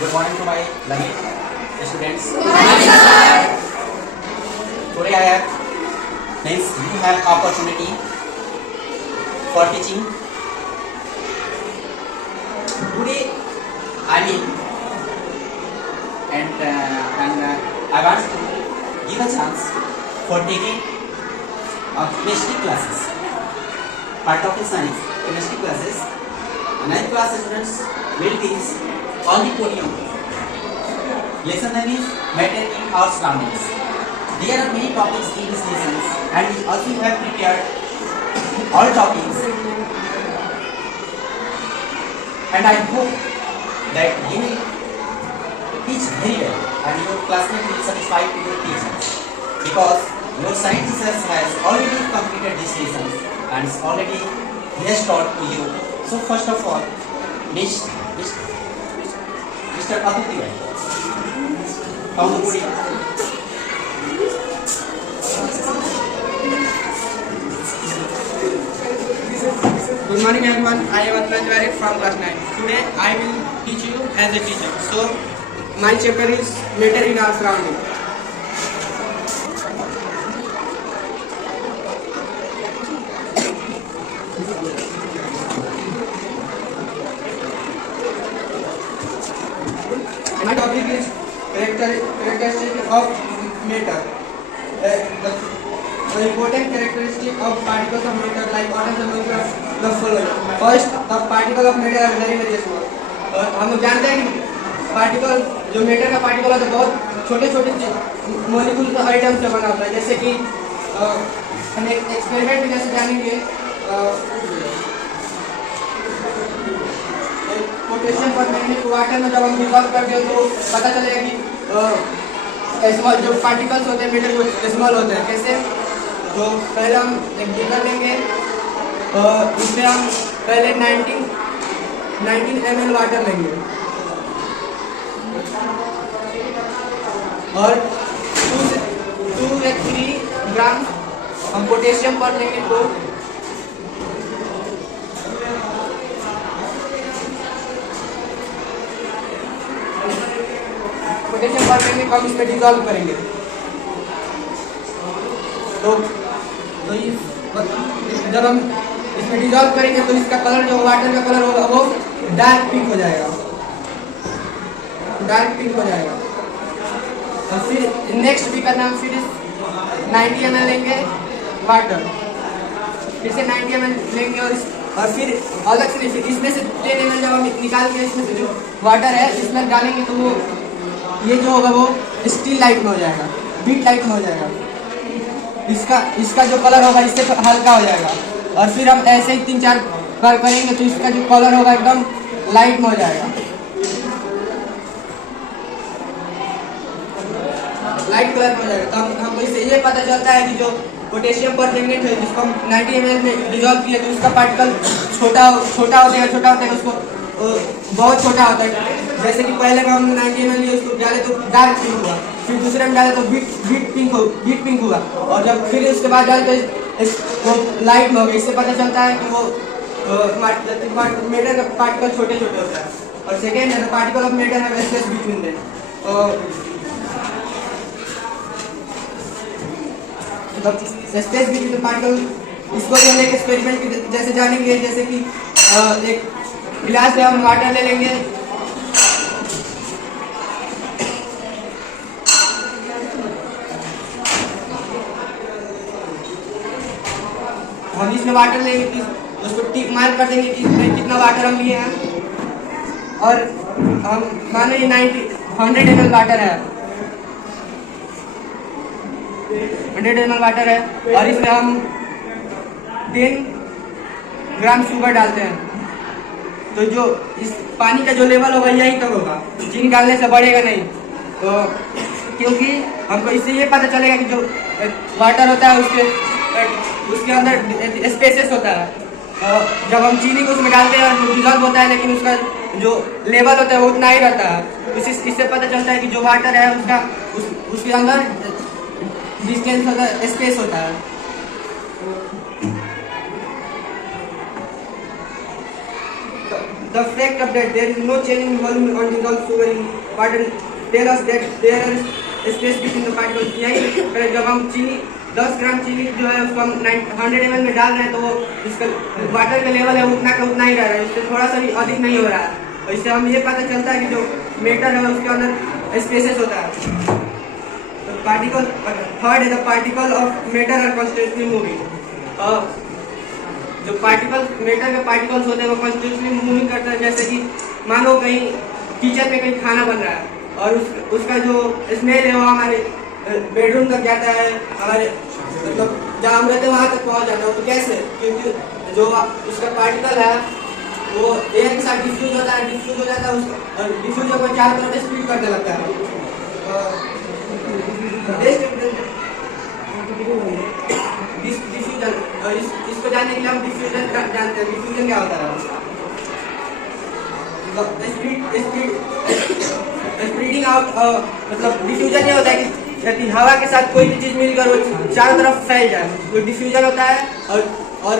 Good morning to my lovely students. Today I have means you have opportunity for teaching. Today I mean and I want to give a chance for taking chemistry classes. Part of the science chemistry classes. 9th class students will teach on the podium. Lesson name is matter in our surroundings. There are many topics in this lesson, and we also have prepared all topics. And I hope that you will teach very well, and your classmates will be satisfied with your teachings, because your science teacher has already completed this lesson and is already he has taught to you. So first of all, Mr. Aditya, come on the podium. Good morning everyone, I am Atman Jawari from class 9. Today I will teach you as a teacher. So my chapter is matter in our surrounding. My topic is characteristic of matter. The important characteristic of particles of matter, like what are the following. First, the particle of matter are very small. हम लोग जानते हैं कि particle जो matter का particle है तो बहुत छोटे छोटे मॉलिक्यूल आइटम से बना होता है, जैसे कि हम एक एक्सपेरिमेंट में जैसे जानेंगे पोटेशियम पर मैग्नेट वाटर में जब हम डिसॉल्व करते हैं तो पता चलेगा कि स्मॉल जो पार्टिकल्स होते हैं मेटर वो स्मॉल होते हैं। कैसे? तो पहले हम एक बीकर लेंगे, इसमें हम पहले 19 ml वाटर लेंगे और 2 या 3 ग्राम हम पोटेशियम पर लेंगे। तो पोटेशियम पर लेंगे तो हम इसमें डिसॉल्व करेंगे। तो जब हम इसमें डिसॉल्व करेंगे तो इसका कलर जो वाटर का कलर होगा वो डार्क पिंक हो जाएगा, और फिर नेक्स्ट भी करना, हम फिर 90 ml लेंगे वाटर, फिर से 90 ml लेंगे और फिर अलग से फिर इसमें से 10 ml जब हम निकाल के इसमें से जो वाटर है इसमें डालेंगे तो वो ये जो होगा वो स्टील लाइट में हो जाएगा, बीट लाइट में हो जाएगा। इसका जो कलर होगा इससे हल्का हो जाएगा, और फिर हम ऐसे ही 3-4 बार करेंगे तो इसका जो कलर होगा एकदम लाइट में हो जाएगा, लाइट कलर में हो जाएगा। तो हमको इससे ये पता चलता है कि जो पोटेशियम परमैंगनेट है जिसको हम 90 ml में डिसॉल्व किया तो उसका पार्टिकल छोटा होता है, उसको बहुत छोटा होता है। जैसे कि पहले में हम 90 ml लिए उसको डाले तो डार्क पिंक हुआ, फिर दूसरे में डाले तो बीट पिंक हुआ, और जब फिर उसके बाद डाले तो लाइट में हो गया। इससे पता चलता है कि वो मेटर का पार्टिकल छोटे होता है। और सेकेंड है पार्टिकल ऑफ मेटर है space between them. Space between particle, इसको भी हम एक एक्सपेरिमेंट जैसे जानेंगे। जैसे कि एक गिलास में हम वाटर ले लेंगे, हम इसमें वाटर लेंगे कि उसको टिक मार्क कर देंगे कि इसमें कितना वाटर हम लिए हैं, और हम मानो ये 100 ml वाटर है, 100 ml वाटर है, और इसमें हम 10 ग्राम शुगर डालते हैं। तो जो इस पानी का जो लेवल होगा यही तक होगा, चीनी डालने से बढ़ेगा नहीं। तो क्योंकि हमको इससे ये पता चलेगा कि जो वाटर होता है उसके अंदर स्पेसेस होता है। जब हम चीनी को उसमें डालते हैं तो डिसॉल्व होता है, लेकिन उसका जो लेवल होता है वो उतना ही रहता है। इससे पता चलता है कि जो वाटर है उसके अंदर डिस्टेंस होता है, स्पेस होता है। the fact of that there is no change in volume on dissolved sugar in water tell us that there is space between the particles. यही पर जब हम चीनी 10 ग्राम चीनी जो है उसको हम 100 ml में डाल रहे हैं तो वो इसका वाटर का लेवल है उतना का उतना ही रह रहा है, इससे थोड़ा सा भी अधिक नहीं हो रहा है। और इससे हम ये पता चलता है कि जो मेटर है उसके अंदर स्पेसेस होता है। तो पार्टिकल थर्ड है the particle of matter are constantly moving. जो पार्टिकल मेटर के पार्टिकल्स होते हैं वो कॉन्स्टेंटली मूविंग करते हैं। जैसे कि मान लो कहीं किचन में कहीं खाना बन रहा है और उसका जो स्मेल है वो हमारे बेडरूम तक जाता है, हमारे मतलब जहाँ हम रहते हैं वहाँ तक पहुँच जाता है। तो कैसे? क्योंकि जो उसका पार्टिकल है वो एयर के साथ डिफ्यूज होता है, डिफ्यूज हो जाता है उसका और डिफ्यूज होकर चारों तरफ स्प्लिट करने लगता है। डिफ्यूजन, इसको जानने के लिए हम डिफ्यूजन जानते हैं। डिफ्यूजन क्या होता है? स्प्रेडिंग आउट, मतलब डिफ्यूजन ये होता है कि यदि हवा के साथ कोई भी चीज मिलकर वो चारों तरफ फैल जाए तो डिफ्यूजन होता है। और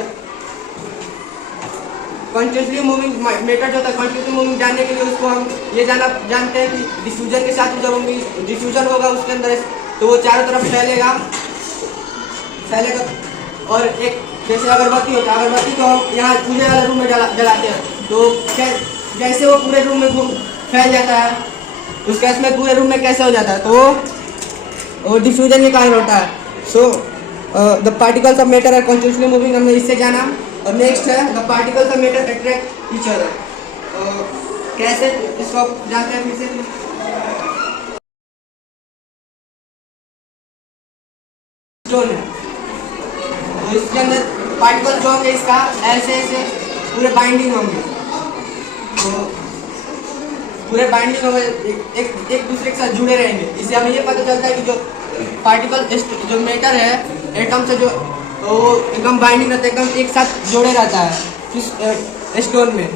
कॉन्टिन्यूसली मूविंग मेटर जो होता है, कॉन्टिन्यूसली मूविंग जानने के लिए उसको हम ये जानते हैं कि डिफ्यूजन के साथ जब डिफ्यूजन होगा उसके अंदर तो वो चारों तरफ फैलेगा। और एक जैसे अगरबत्ती होता है, अगरबत्ती को हम यहाँ पूरे वाले रूम में जलाते हैं तो जैसे वो पूरे रूम में फैल जाता है, उसका इसमें पूरे रूम में कैसे हो जाता है? तो वो डिफ्यूजन के कारण होता है। So the particles of matter are continuously moving, हमने इससे जाना। और नेक्स्ट है the particles of matter attract each other. कैसे इसको जानते हैं फिर से? स्टोन है तो इसके अंदर पार्टिकल जो होंगे इसका ऐसे ऐसे पूरे बाइंडिंग होंगे, तो पूरे बाइंडिंग होंगे एक दूसरे के साथ जुड़े रहेंगे। इससे हमें ये पता चलता है कि जो पार्टिकल जो मेटर है एटम से जो वो एकदम बाइंडिंग रहता है, एकदम एक साथ जोड़े रहता है स्टोन में।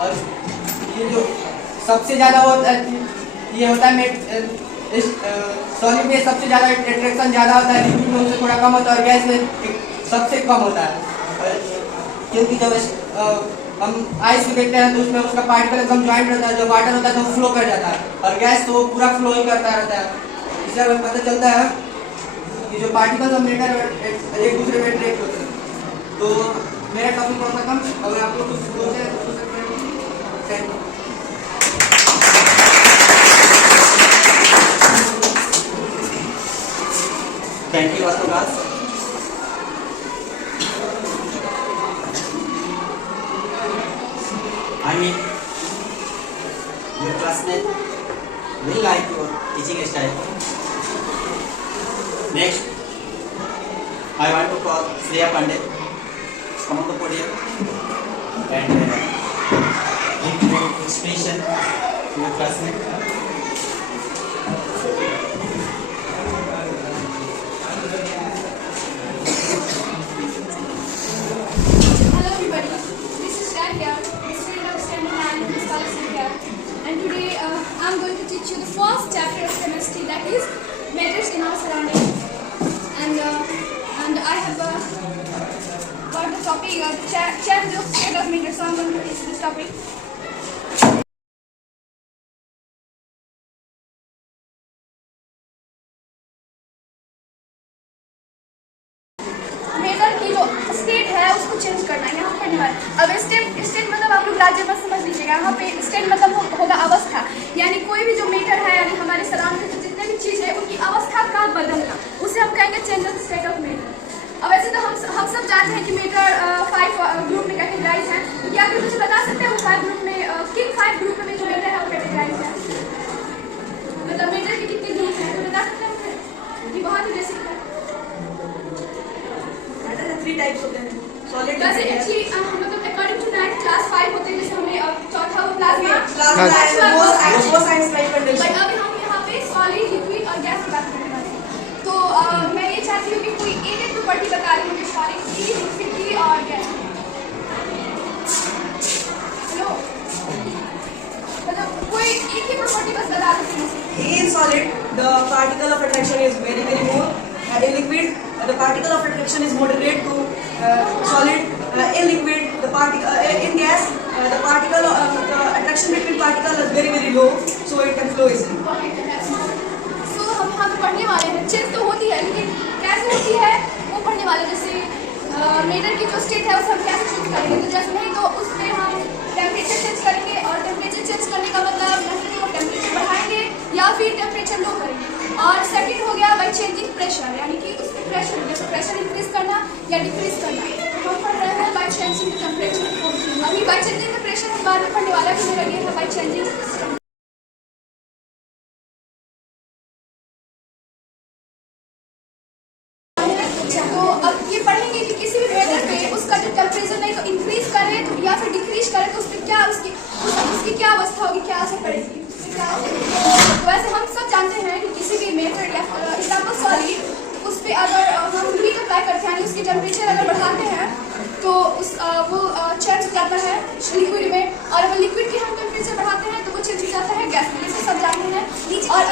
और ये जो सबसे ज्यादा होता है ये होता है सॉलिड में सबसे ज्यादा अट्रैक्शन ज्यादा होता है, लिक्विड में उससे थोड़ा कम होता है और गैस में सबसे कम होता है। क्योंकि जब हम आइस को देखते हैं तो उसमें उसका पार्टिकल एकदम ज्वाइंट रहता है, जो वाटर होता है तो फ्लो कर जाता है और गैस तो वो पूरा फ्लो ही करता रहता है। इससे हमें पता चलता है कि जो पार्टिकल्स और मेटर एक दूसरे में अट्रैक्ट होते हैं। तो मेरा टॉपिक बहुत खत्म। अगर आप लोग कुछ बोलते हैं तो thank you. Thank you, Asturas. I mean, your classmate will like your teaching style. Next, I want to call Shreya Pandey. Come on the podium and give your expression to your classmate. And today I'm going to teach you the first chapter of chemistry, that is matters in our surroundings. And I have got the topic change of state of matter, so I'm going to teach this topic. Matter की जो state है उसको change करना है, यहाँ पढ़ने वाले। अब स्टेट मतलब आप लोग राज्य में समझ लीजिएगा, यहाँ पे स्टेट मतलब होगा अवस्था, यानी कोई भी जो मेटर है यानी हमारे सराउंडिंग में जितने भी चीज़ है उनकी अवस्था का बदलना, उसे हम कहेंगे change of state of matter. अब ऐसे तो हम सब जानते हैं कि मेटर 5 ग्रुप में कैटेगराइज है, तो क्या आप मुझे बता सकते हैं वो 5 ग्रुप में किन 5 ग्रुप में जो मेटर है वो कैटेगराइज है? मतलब मेटर के कितने ग्रुप हैं तो बता सकते हैं मुझे? ये बहुत ही बेसिक है। 3 टाइप्स होते हैं सॉलिड वैसे एक्चुअली मतलब अकॉर्डिंग टू दैट क्लास 5 होते हैं, जैसे हमें चौथा वो प्लाज्मा वो साइंस लाइफ कंडीशन। बट अभी हम यहाँ पे सॉलिड लिक्विड और गैस की बात करने वाले हैं। तो मैं ये चाहती हूँ कि कोई एक प्रॉपर्टी बता रही हूँ सॉलिड की, लिक्विड की और गैस। हेलो, मतलब कोई एक ही प्रॉपर्टी बस बता देते हैं। In solid, the particle of attraction is very more. In liquid, the particle of attraction is moderate to solid. In liquid, the particle in gas, the particle the attraction between particle is very low, so it can flow easily. सो हम यहाँ पे पढ़ने वाले हैं। Change तो होती है लेकिन कैसे होती है वो पढ़ने वाले। जैसे मेटर की जो स्टेट है उसे हम कैसे चेंज करेंगे, तो जैसे नहीं तो उसमें हम टेम्परेचर चेंज करेंगे, और टेम्परेचर चेंज करने का मतलब मेटर को टेम्परेचर बढ़ाएंगे या फिर टेम्परेचर लो करेंगे। और सेकंड हो गया बाई चेंजिंग प्रेशर, यानी कि उसमें प्रेशर जैसे प्रेशर इंक्रीज करना या डिक्रीज करना। तो हम पढ़ रहे हैं बाई चेंजिंग टेम्परेचर। अभी बाई चेंजिंग में प्रेशर हम बाद में पढ़ने वाला है, मेरा ये है बाई चेंजिंग। तो अब ये पढ़ेंगे कि किसी भी मेटर पे उसका जो टेम्परेचर नहीं तो इंक्रीज करे तो या फिर डिक्रीज करे तो उसमें क्या उसकी क्या अवस्था होगी, क्या असर पड़ेगी। तो वैसे हम सब जानते हैं कि किसी भी मेटर या एग्जाम्पल सॉलिड उस पर अगर हम हीट अप्लाई करते हैं, उसकी टेम्परेचर अगर बढ़ाते हैं तो वो चेंज हो जाता है लिक्विड में, और अगर लिक्विड की हम टेम्परेचर बढ़ाते हैं तो वो चेंज हो जाता है गैस में। जैसे सब जानते हैं। और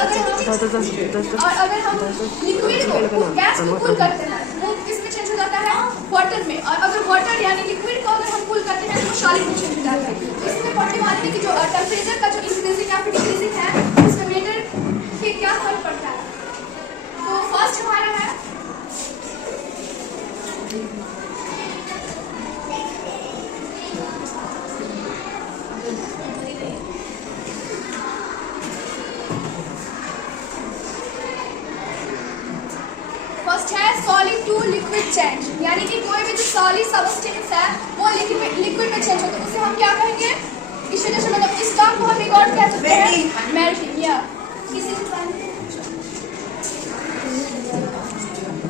अगर हम लिक्विड को गैस को कूल करते हैं वो किसमें चेंज हो जाता है, वाटर में। और अगर वाटर यानी लिक्विड को अगर हम कूल करते हैं तो सॉलिड में चेंज हो जाता है। तो इसमें पढ़ने वाले हैं कि जो टेम्परेचर का जो इंक्रीजिंग या फिर डिक्रीजिंग है उसमें मेटर के क्या फर्क पड़ता है। तो फर्स्ट हमारा है सॉलिड टू लिक्विड चेंज, यानी कि कोई भी जो सॉलिड सब्सटेंस है वो लिक्विड में चेंज होता है, उसे हम क्या कहेंगे, इस वजह से मतलब इस काम को हम एक और कह सकते हैं मेल्टिंग। या किसी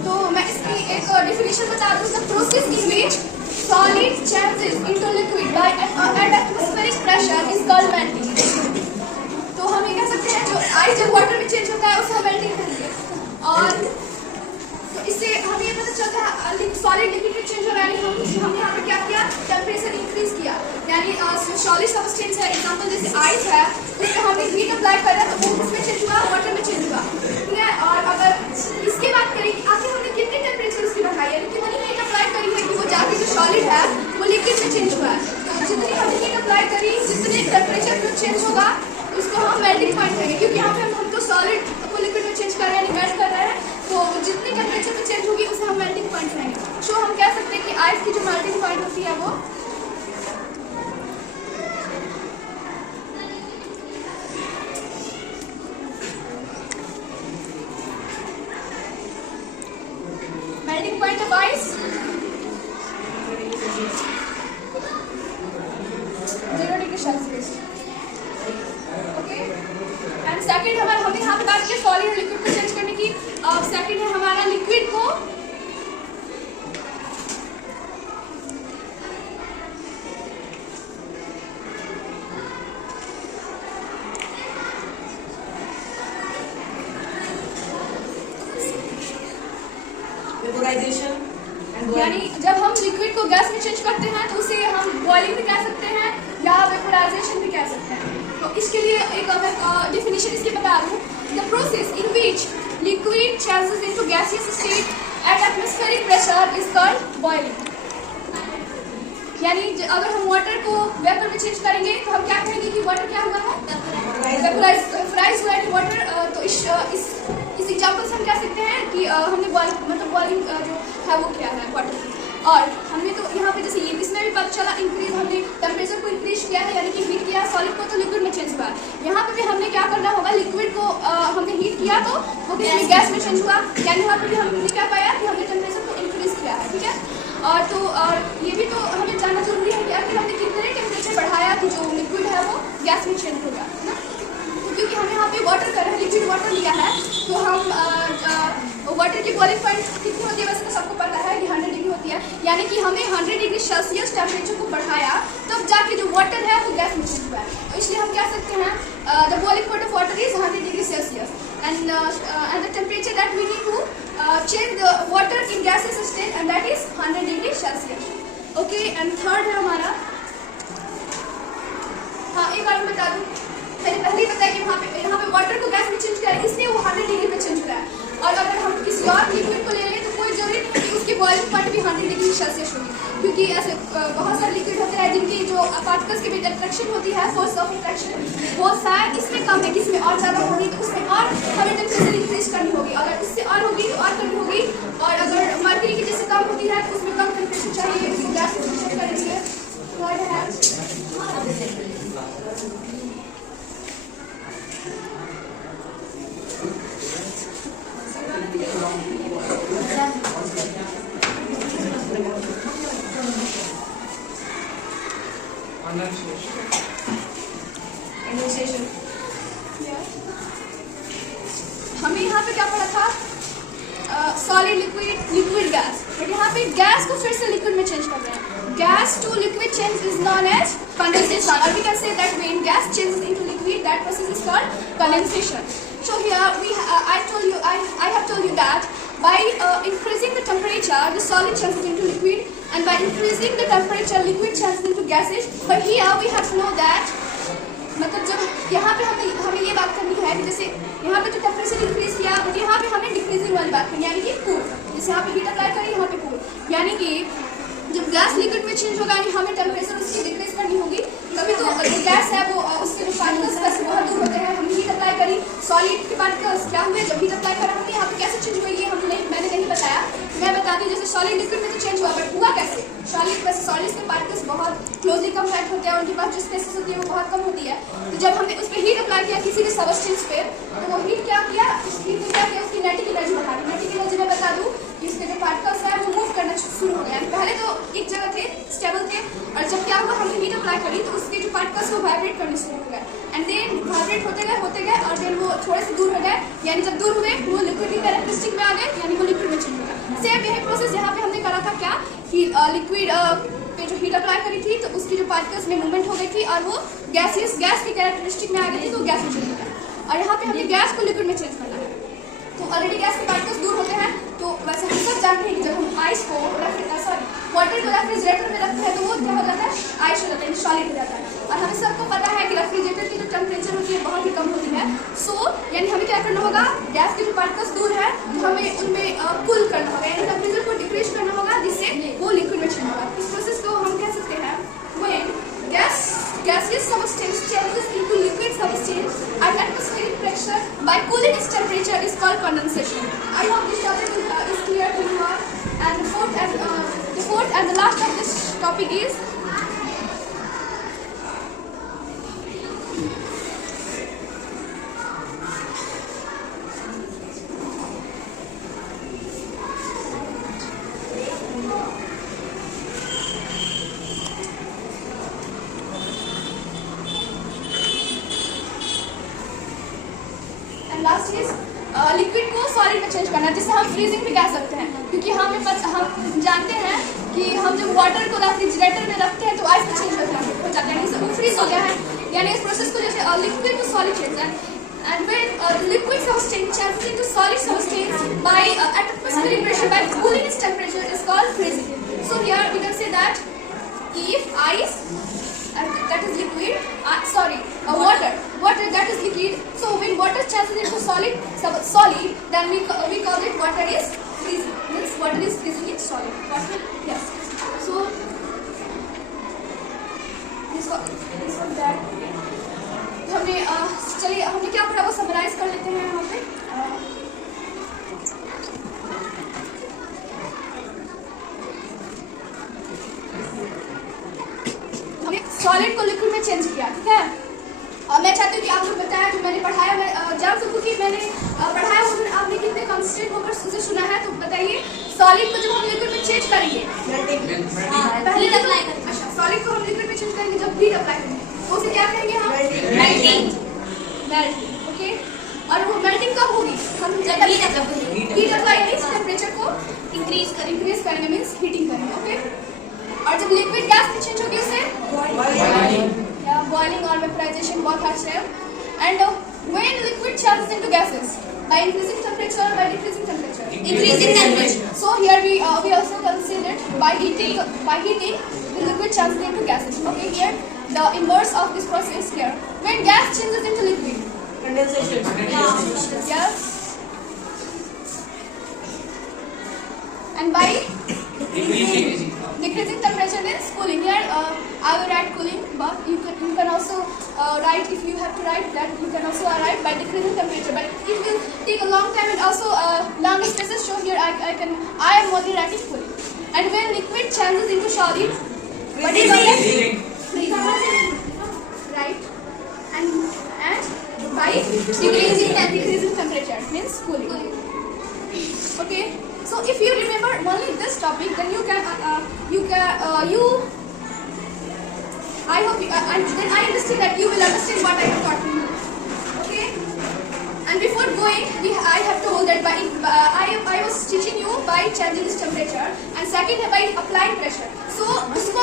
तो मैं इसकी एक डेफिनेशन बता दूं। The process in which solid changes into liquid by at atmospheric pressure is called melting. तो हम ये कह सकते हैं जो आइस जब वाटर में चेंज होता है उसे हम मेल्टिंग कहेंगे। और तो इससे हमें ये पता चलता है सॉलिड लिक्विड में चेंज हो रहा है, यानी हम यहाँ पे क्या किया, टेम्परेचर इंक्रीज किया। यानी सॉलिड सब्सटेंस है एग्जांपल जैसे आइस है, उससे हमने हीट अप्लाई करा तो वो किसमें चेंज हुआ, वाटर में चेंज हुआ, ठीक है। और अगर इसकी बात करें कि आखिर हमने कितने टेम्परेचर उसकी बढ़ाई, यानी कितनी हीट अप्लाई करी है कि वो जाके जो सॉलिड है वो लिक्विड में चेंज हुआ है। तो जितनी हमने हीट अप्लाई करी जितने टेम्परेचर में चेंज होगा उसको हम मेल्टिंग पॉइंट कहेंगे, क्योंकि यहाँ पे हम तो सॉलिड को लिक्विड में चेंज कर रहे हैं, मेल्ट कर रहे हैं, तो जितनी टेम्परेचर में चेंज होगी उसे हम मेल्टिंग पॉइंट कहेंगे। सो हम कह सकते हैं कि आइस की जो मेल्टिंग पॉइंट होती है वो melting point of ice 0 degree Celsius. Okay, and second हमारा हमने यहाँ पे बात की सॉलिड और लिक्विड को चेंज करने की। सेकंड है हमारा लिक्विड को वेपोराइजेशन, यानी जब हम लिक्विड को गैस में चेंज करते हैं तो उसे हम बॉइलिंग भी कह सकते हैं या वेपोराइजेशन भी कह सकते हैं। तो इसके लिए एक मैं डेफिनेशन इसकी बता दूं। The process in which liquid changes into gaseous state at atmospheric pressure is called boiling. यानी अगर हम वाटर को वेपर में चेंज करेंगे तो हम क्या कहेंगे कि वाटर क्या हुआ है, वेपोराइज हुआ है वाटर। तो इस एग्जाम्पल से हम कह सकते हैं कि हमने बॉइलिंग जो है वो किया है वाटर की। और हमने तो यहाँ पे जैसे ये इसमें भी पता चला इंक्रीज, हमने टेम्परेचर को इंक्रीज किया है, यानी कि हीट किया सॉलिड को तो लिक्विड में चेंज हुआ। यहाँ पे भी हमने क्या करना होगा, लिक्विड को हमने हीट किया तो वो गैस में चेंज हुआ, यानी यहाँ पे भी हमने क्या पाया कि हमने टेम्परेचर को इंक्रीज किया है, ठीक है। और ये भी तो हमें जानना जरूरी है कि आखिर हमने कितने टेम्परेचर बढ़ाया कि जो लिक्विड है वो गैस में चेंज होगा, है ना। क्योंकि हम यहाँ पे वाटर कर रहे हैं, लिक्विड वाटर लिया है, तो हम वाटर की बॉइलिंग पॉइंट कितनी होती है वैसे तो सबको पता है कि 100 डिग्री होती है। यानी कि हमें 100 डिग्री सेल्सियस टेम्परेचर को बढ़ाया तब जाके जो वाटर है वो गैस में चेंज हुआ है। तो इसलिए हम कह सकते हैं the boiling point of water is 100 degree Celsius and the temperature that we need to change the water in gaseous state and that is 100 degree Celsius. Okay, and third है हमारा, हाँ एक बार बता दूँ, मैंने पहले ही बताया कि यहाँ पे वाटर को गैस में चेंज किया है, इसलिए वो 100 डिग्री पे चेंज हुआ है। और अगर हम किसी और लिक्विड को ले लें तो कोई जरूरी नहीं है कि उसकी बॉइलिंग पॉइंट भी 100 डिग्री सेल्सियस होगी, क्योंकि ऐसे बहुत सारे लिक्विड होते हैं जिनकी जो पार्टिकल्स के बीच अट्रैक्शन होती है, फोर्स ऑफ अट्रैक्शन, वो शायद इसमें कम है, किसमें और ज़्यादा होगी, तो उसमें और हमें टेम्परेचर इंक्रीज करनी होगी। अगर इससे और होगी तो और करनी होगी, और अगर मर्क्यूरी की जैसे कम होती है तो उसमें कम टेम्परेचर चाहिए, इसको गैस में चेंज करेंगे। हमें यहाँ पे क्या पढ़ा था, solid liquid liquid gas, but यहाँ पे गैस को फिर से लिक्विड में चेंज कर रहे हैं। Gas to liquid change is known as condensation, or we can say that when gas changes into liquid, that process is called condensation. So here I have told you that by increasing the temperature, the solid changes into liquid, and by increasing the temperature, liquid changes into gases. But here we have to know that, मतलब जब यहाँ पे हमें ये बात करनी है कि जैसे यहाँ पे जो टेम्परेचर इंक्रीज किया, बट यहाँ पे हमें डिक्रीजिंग वाली बात करनी है, यानी कि कूल। जैसे यहाँ पे हीट अप्लाई करें, यहाँ पे कूल, यानी कि जब गैस लिक्विड में चेंज होगा यानी हमें टेम्परेचर उसकी डिक्रीज करनी होगी। कभी तो जो गैस है वो उसके जो पार्टिकल्स से बहुत दूर होते हैं, हम हीट अप्लाई करी, सॉलिड के पार्टिकल्स क्या हुए, जब हीट अप्लाई करा हमने, यहाँ पे कैसे चेंज हुई ये मैंने नहीं बताया, मैं बता दी। जैसे सॉलिड लिक्विड में तो चेंज हुआ, बट हुआ कैसे? सॉलिड के पार्टिकल्स बहुत क्लोजली कम्पैक्ट होते हैं, उनके पास जो स्पेसेस होती है वो बहुत कम होती है। तो जब हमने उस पर हीट अप्लाई किया किसी भी सबस्टेंस पे, तो वो हीट क्या किया, उस हीट ने क्या किया, उसकी नेटिक एनर्जी बढ़ा दी। नेटिक एनर्जी में बता दूँ कि उसके जो पार्टिकल्स है वो मूव करना शुरू हो गया। पहले तो एक जगह थे, स्टेबल थे, और जब क्या हुआ हमने हीट अप्लाई करी तो उसके जो पार्टिकल्स वो वाइब्रेट करने शुरू हो गए, एंड देन वाइब्रेट होते गए और देन वो थोड़े से दूर हो गए, यानी जब दूर हुए वो लिक्विड की कैरेक्टरिस्टिक में आ गए, यानी वो लिक्विड में चेंज हो गया। सेम यही प्रोसेस यहाँ पे हमने करा था क्या कि लिक्विड पे जो हीट अप्लाई करी थी तो उसकी जो पार्टिकल्स में मूवमेंट हो गई थी और वो गैस की कैरेक्टरिस्टिक में आ गई थी, तो गैस में चेंज हो गया। और यहाँ पे हमें गैस को लिक्विड में चेंज करना है, तो ऑलरेडी गैस के पार्टिकल्स दूर होते हैं। तो वैसे हम सब जानते हैं कि जब हम आइस को वाटर को रेफ्रिजरेटर में रखते हैं तो वो क्या हो जाता है, आइस हो जाता है, सॉलिड हो जाता है। और हमें सबको पता है कि रेफ्रिजरेटर की जो टेम्परेचर होती है बहुत ही कम होती है। सो यानी हमें क्या करना होगा, गैस के जो पार्टिकल्स दूर है तो हमें उनमें कूल करना होगा, यानी टेम्परेचर को डिक्रीज करना होगा, जिससे वो लिक्विड में चेंज होगा। इस प्रोसेस को हम कह सकते हैं when gaseous substance changes into liquid substance at atmospheric pressure by cooling its temperature is called condensation. I hope this topic is clear to you all. And the fourth and the last of this topic is liquid को solid में change करना, जिससे हम freezing भी कह सकते हैं, क्योंकि हम जानते हैं कि हम जब वाटर को रेफ्रिजरेटर में रखते हैं तो आइस में चेंज हो जाता है, वो फ्रीज हो गया है। यानी इस प्रोसेस को जैसे लिक्विड टू सॉलिड चेंज है, and when liquid substance changes into solid substance by at atmospheric pressure by cooling its temperature is called freezing. So here we can say that if ice that is liquid, water that is liquid. So when water changes into solid, then we call it water is freezing. Means water is freezing in solid. Water, yes. So this was that. हमने क्या पढ़ा वो summarise कर लेते हैं यहाँ पे। हमने सॉलिड को लिक्विड में चेंज किया, ठीक है। और मैं चाहती हूँ कि आप लोग बताएं जो मैंने पढ़ाया, मैं जान सकूँ कि मैंने पढ़ाया वो आपने कितने कंसिस्टेंट होकर उसे सुना है। तो बताइए, सॉलिड को जब हम लिक्विड में चेंज करेंगे, पहले अप्लाई करेंगे। अच्छा, सॉलिड को हम लिक्विड में चेंज करेंगे जब हीट अप्लाई करेंगे, तो उसे क्या कहेंगे हम? मेल्टिंग। ओके, और वो मेल्टिंग कब होगी? हम जब हीट अप्लाई करेंगे, टेम्परेचर को इंक्रीज करेंगे, मीन्स हीटिंग करेंगे। ओके, और जब लिक्विड गैस में चेंज होगी उसे बॉइलिंग और वेपराइजेशन, बहुत अच्छे है। And when liquid changes into gases by increasing temperature or by decreasing temperature? Increasing temperature. So here we also considered by heating the liquid changes into gases. Okay, here the inverse of this process here. When gas changes into liquid, Condensation. yes, and by decreasing temperature means cooling. Here I will write cooling, but you can also write, if you have to write that, you can also write by decreasing temperature. But it will take a long time and also long spaces. So here I am only writing cooling. And when liquid changes into solid, what is it? Right. And by decreasing temperature means cooling. Okay. So if you remember only this topic, then I hope then I understand that you will understand what I have taught you. Okay. And before going, I have told that I was teaching you by changing this temperature, and second by applying pressure. So उसको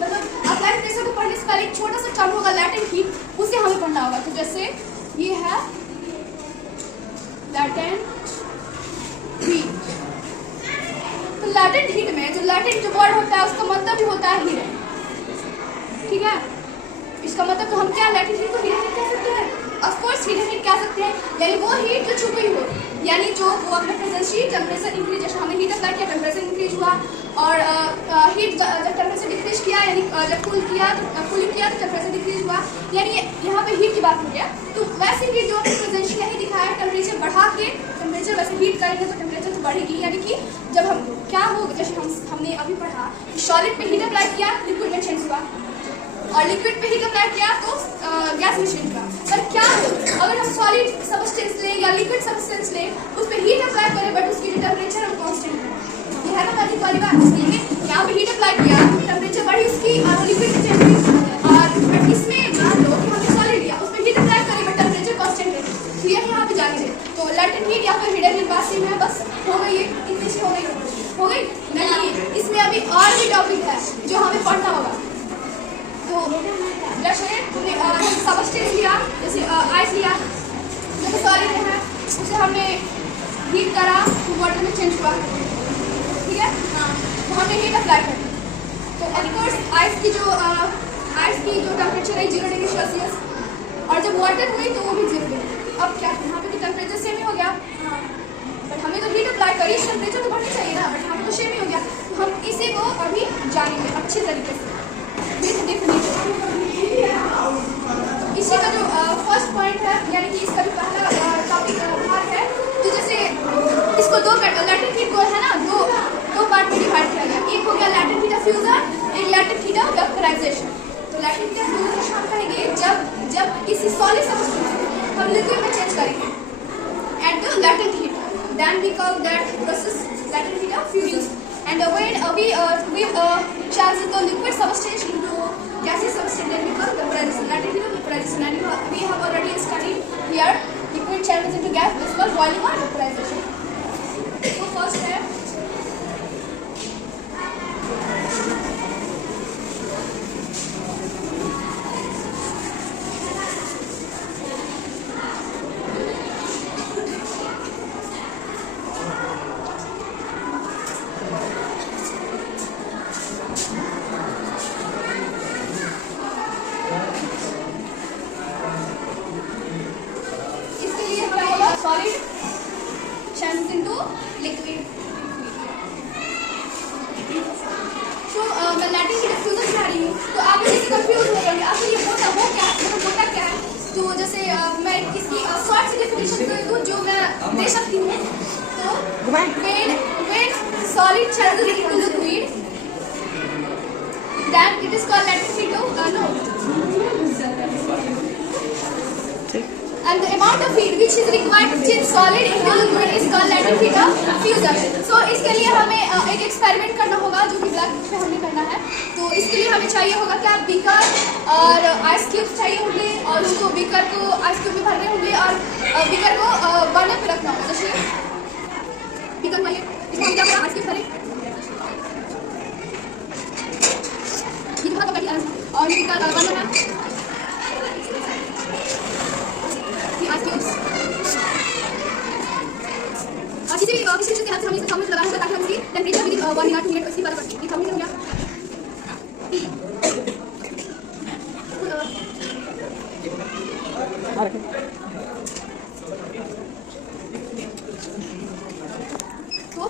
मतलब applying pressure को पढ़ने से पहले एक छोटा सा term होगा latent heat, उसे हमें पढ़ना होगा. तो जैसे ये है latent heat. तो latent heat में जो latent जो word होता है उसका मतलब भी होता है हीट. ठीक है. इसका मतलब तो हम क्या latent heat को हीट कह सकते हैं. Of course हीट कह सकते हैं. यानी वो हीट जो छुपी हो, यानी जो वो अपने प्रेजेंसी टेम्परेचर इंक्रीज, जैसे हमने हीट अप्लाई किया टेम्परेचर इंक्रीज हुआ, और हीट जब टेम्परेचर डिक्रीज किया यानी जब कूलिंग किया तो टेम्परेचर डिक्रीज हुआ, यानी यहाँ पे हीट की बात हो गया. तो वैसे ही जो प्रेजेंसी नहीं दिखाया टेम्परेचर बढ़ा के टेम्परेचर वैसे हीट करेंगे तो टेम्परेचर तो बढ़ेगी. यानी कि जब हम क्या हो, जैसे हमने अभी पढ़ा सॉलिड पे हीट अप्लाई किया लिक्विड में चेंज हुआ, और लिक्विड पे हीट अप्लाई किया तो गैस में चेंज हुआ. पर क्या हो, अगर हम सॉलिड सब्सटेंस ले या लिक्विड सब्सटेंस ले, उस पर हीट अप्लाई करें बट उसकी जो टेम्परेचर है वो कांस्टेंट है. ये है ना मैजिक वाली बात. इसलिए यहाँ पे हीट अप्लाई किया, टेम्परेचर बढ़ी उसकी और लिक्विड में चेंज हुई, और बट इसमें मान लो कि हमने सॉलिड लिया, उस पर हीट अप्लाई करें बट टेम्परेचर कांस्टेंट है. तो ये यहाँ पे जाने दे. तो लेटेंट हीट या फिर हिडन हीट बात सेम है. बस हो गई, इतनी सी हो गई. नहीं, इसमें अभी और भी टॉपिक है जो हमें पढ़ना होगा. तो जैसे हमने सबस्टेंस लिया, जैसे आइस लिया जो सॉलिड है, उसे हमने हीट करा तो वाटर में चेंज हुआ. ठीक है. तो हमने हीट अप्लाई कर दी. तो ऑफकोर्स आइस की जो टेम्परेचर है 0 डिग्री सेल्सियस, और जब वाटर हुई तो वो भी 0 डिग्री. अब क्या यहाँ पे तो टेम्परेचर सेम ही हो गया, बट हमें तो हीट अप्लाई करी, टेम्परेचर तो बढ़नी चाहिए ना, बट यहाँ पे तो सेम ही हो गया. तो हम इसी को अभी जानेंगे अच्छे तरीके से. इसी का जो फर्स्ट पॉइंट है, यानी कि इसका जो पहला टॉपिक भाग है, तो जैसे इसको दो लैटेंट हीट को है ना दो पार्ट में डिवाइड किया गया. एक हो गया लैटेंट हीट फ्यूजन, एक लैटेंट हीट वेपराइजेशन. तो लैटेंट हीट फ्यूजन हम कहेंगे जब किसी सॉलिड सब्सटेंस हम लिक्विड में चेंज करेंगे at the latent heat, then we call that process latent heat fusion. And when we change the liquid substance into gaseous substance, then we call vaporization. Latent heat vaporization. And we have already studied here liquid changes into gas. This is called boiling or vaporization. So first step. Solid changes into liquid. So मैं latent heat fusion बता रही हूँ, तो आप इससे confuse हो गए. आखिर ये होता क्या है? तो जैसे मैं इसकी शॉर्ट से डेफिनेशन कर दूँ जो मैं दे सकती हूँ. तो when solid changes into liquid, then it is called latent heat. And the amount of heat which is required to change solid into liquid is called latent heat of fusion. So इसके लिए हमें एक experiment करना होगा जो कि black पे हमने करना है. तो इसके लिए हमें चाहिए होगा क्या, बीकर और आइस क्यूब्स चाहिए होंगे, और उसको बीकर को आइस क्यूब में भरने होंगे और बीकर को बर्नर पे रखना होगा. जैसे बीकर भरिए, इसमें क्या होगा, आइस क्यूब भरे, ये बहुत पकड़िए, और बीकर बर्नर है किसी चीज के हाथ से हम इसे थर्मोमीटर लगाना होगा ताकि हम इसकी टेम्परेचर विद 1 मिनट 2 मिनट इसकी पता पड़ती है. थर्मोमीटर हो गया.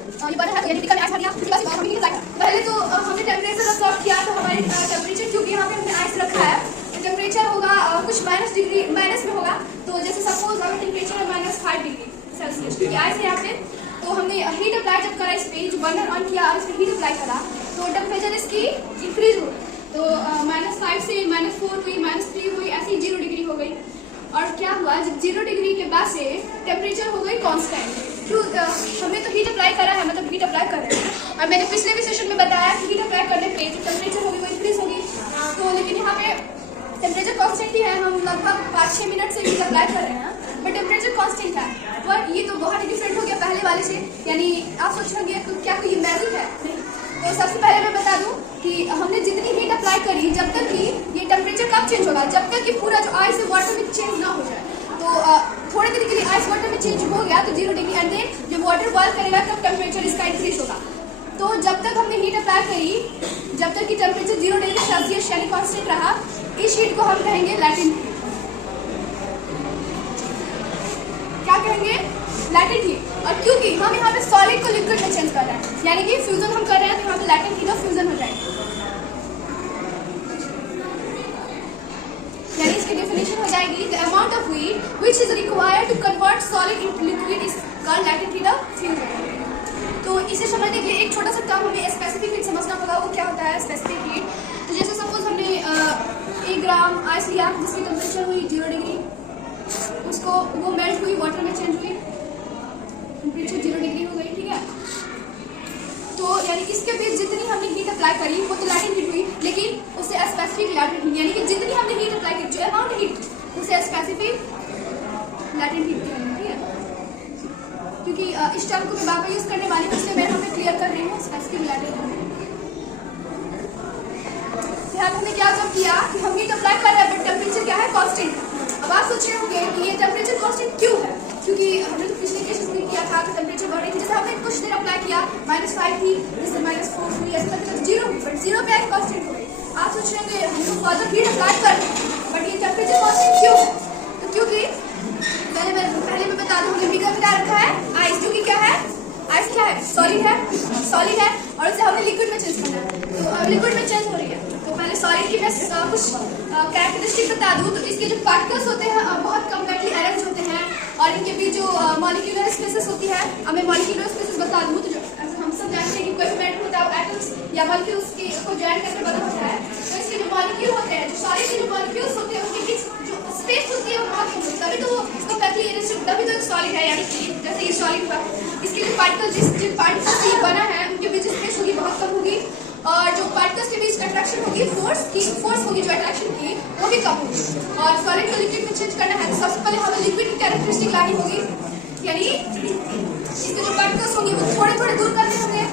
ये बर्नर है, यानी टिकट में आइस भर दिया, उसके बाद हमने हीट अप्लाई करा। पहले तो हमने टेम्परेचर ऑब्जर्व किया, तो हमारे टेम्परेचर क्योंकि यहाँ पे हमने आइस रखा है, तो टेम्परेचर होगा कुछ -डिग्री माइनस में होगा। तो जैसे सपोज अगर टेम्परेचर है -5 डिग्री सेल्सियस, क्योंकि आइस है यहाँ पे, तो हमने हीट अप्लाई जब करा इस पे, जो बर्नर ऑन किया और इस पे हीट अप्लाई करा, तो टेम्परेचर इसकी इंक्रीज हो, तो -5 से -4 हुई, -3 हुई, ऐसी 0 डिग्री हो गई। और क्या हुआ, जब 0 डिग्री के बाद से टेम्परेचर हो गई कांस्टेंट। क्यों, हमने तो हीट अप्लाई करा है, मतलब हीट अप्लाई कर रहे हैं, और मैंने पिछले भी सेशन में बताया कि हीट अप्लाई करने पे जो टेम्परेचर होगी वो इंक्रीज होगी। तो लेकिन यहाँ पे टेम्परेचर कांस्टेंट ही है, हम लगभग 5-6 मिनट से हीट अप्लाई कर रहे हैं, बट टेम्परेचर कांस्टेंट है। पर ये तो बहुत ही डिफरेंट हो गया पहले वाले से, यानी आप सोच रहे हैं क्या कोई मैजिक है? नहीं। तो सबसे पहले मैं बता दूं कि हमने जितनी हीट अप्लाई करी, जब तक कि ये टेम्परेचर कब चेंज होगा, जब तक कि पूरा जो आइस है वाटर में चेंज ना हो जाए। तो थोड़ी देर के लिए आइस वाटर में चेंज हो गया तो 0 डिग्री, एंड देन जब वाटर बॉयल करेगा तब टेम्परेचर इसका इंक्रीज होगा। तो जब तक हमने हीट अप्लाई करी, जब तक कि टेम्परेचर 0 डिग्री सेल्सियस यानी कॉन्स्टेंट रहा, इस हीट को हम कहेंगे लैटेंट हीट। क्या कहेंगे? Latent heat. और क्योंकि हम यहाँ पे सॉलिड को लिक्विड में चेंज कर रहे हैं, यानी कि फ्यूजन हम कर रहे हैं, तो यहाँ पे लैटेंट हीट और फ्यूजन हो जाएगी। यानी इसकी डेफिनेशन हो जाएगी, the amount of heat which is required to convert solid into liquid is called latent heat और फ्यूजन। तो इसे समझने के लिए एक छोटा सा टर्म हमें स्पेसिफिक हीट समझना होगा। वो क्या होता है स्पेसिफिक हीट? तो जैसे सपोज हमने 1 ग्राम आइस लिया जिसकी टेम्परेचर हुई 0 डिग्री, उसको वो मेल्ट हुई, वाटर में चेंज हुई, टेम्परेचर 0 डिग्री हो गई, ठीक है। तो यानी इसके बीच जितनी हमने हीट अप्लाई करी वो तो लैटेंट हीट हुई, लेकिन उससे स्पेसिफिक लैटेंट हीट, यानी कि जितनी हमने हीट अप्लाई करी, जो अमाउंट हीट, उसे स्पेसिफिक लैटेंट हीट करेंगे, ठीक है। क्योंकि इस टर्म को मैं बार बार यूज करने वाली हूँ, इसलिए मैं यहाँ पे क्लियर कर रही हूँ स्पेसिफिक लैटेंट हीट। यहाँ हमने क्या जब किया कि हम हीट अप्लाई कर रहे हैं, बट टेम्परेचर क्या है? कांस्टेंट। अब आप सोच रहे होंगे कि ये टेम्परेचर कांस्टेंट क्यों है? क्योंकि हमने तो पिछले केस में किया था कि टेम्परेचर बढ़ रही थी, जैसे हमने कुछ देर अप्लाई किया -5 थी, जैसे -4 हुई, ऐसे तक 0 हुई, बट 0 पे आके कांस्टेंट हो गई। आप सोच रहे होंगे हम तो फर्दर हीट अप्लाई कर रहे हैं, बट ये टेम्परेचर कांस्टेंट क्यों है? तो क्योंकि पहले मैं बता दूं, हमने मीटर में रखा है आइस, क्योंकि क्या है? आइस क्या है? सॉलिड है, सॉलिड है, और इसे हमने लिक्विड में चेंज करना है, तो लिक्विड में चेंज हो रही है। तो पहले सॉलिड की मैं कुछ कैरेक्टरिस्टिक बता दूं, तो इसके जो पार्टिकल्स होते हैं बहुत कम्पैक्टली अरेंज होते हैं, और इनके बीच जो मॉलिक्यूलर स्पेसेस होती है, अब मैं मॉलिक्यूलर स्पेसेस बता दूं, तो जो हम सब जानते हैं कि कोई भी मेटल होता है एटम्स या मॉलिक्यूल्स को ज्वाइन करके बना होता है, तो इसके जो मॉलिक्यूल होते हैं, जो सॉलिड के जो मॉलिक्यूल्स होते हैं, उनके बीच जो स्पेस होती है वो बहुत कम होती है, तभी तो वो कम्पैक्टली अरेंज, तभी तो एक सॉलिड है। यानी कि जैसे ये सॉलिड हुआ, इसके जो पार्टिकल जिन पार्टिकल्स से बना है उनके बीच स्पेस होगी बहुत कम होगी, और जो पार्टिकल्स के बीच अट्रैक्शन होगी, फोर्स होगी जो अट्रैक्शन की, वो भी कम होगी। और सॉलिड को लिक्विड में चेंज करना है, तो सबसे पहले हमें लिक्विड की कैरेक्टरिस्टिक लानी होगी, यानी इसके जो पार्टिकल्स होंगे वो थोड़े दूर करने होंगे,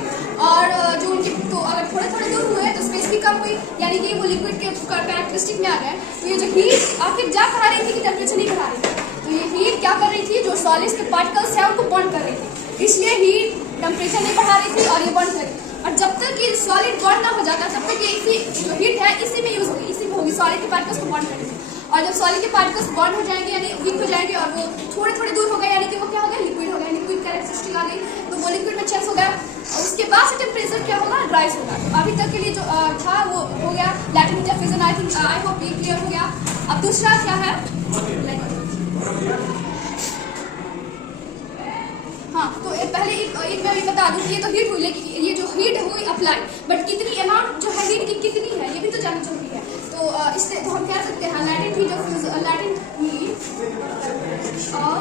और जो उनके, तो अगर थोड़े दूर हुए तो स्पेस भी कम हुई, यानी कि वो लिक्विड के कैरेक्टरिस्टिक में आ गए। तो ये जो हीट आखिर जा कहा रही थी कि टेम्परेचर नहीं बढ़ा रही थी, तो ये हीट क्या कर रही थी, जो सॉलिड्स के पार्टिकल्स है उनको बॉन्ड कर रही थी, इसलिए हीट टेम्परेचर नहीं बढ़ा रही थी और ये बॉन्ड कर रही थी। और जब तक ये सॉलिड बॉन्ड ना हो जाता तब तक ये इसी जो हीट है इसी में यूज होगी, इसी में होगी, सॉलिड के पार्टिकल्स को बॉन्ड करेंगे। और जब सॉलिड के पार्टिकल्स बॉन्ड हो जाएंगे यानी वीक हो जाएंगे, और वो थोड़े दूर हो गए, यानी कि वो क्या हो गया? लिक्विड हो गया, लिक्विड कैरेक्टरिस्टिक आ गई, तो वो लिक्विड में चेंज हो गया, और उसके बाद से टेम्परेचर क्या होगा? राइज होगा। तो अभी तक के लिए जो था वो हो गया latent heat fusion. I think I hope ये क्लियर हो गया। अब दूसरा क्या है? हाँ, तो पहले एक मैं भी बता दूं कि ये तो हीट हुई, लेकिन ये जो हीट हुई अप्लाई, बट कितनी अमाउंट जो है हीट की कितनी है ये भी तो जानना जरूरी है। तो इससे तो हम कह सकते हैं latent heat of latent heat of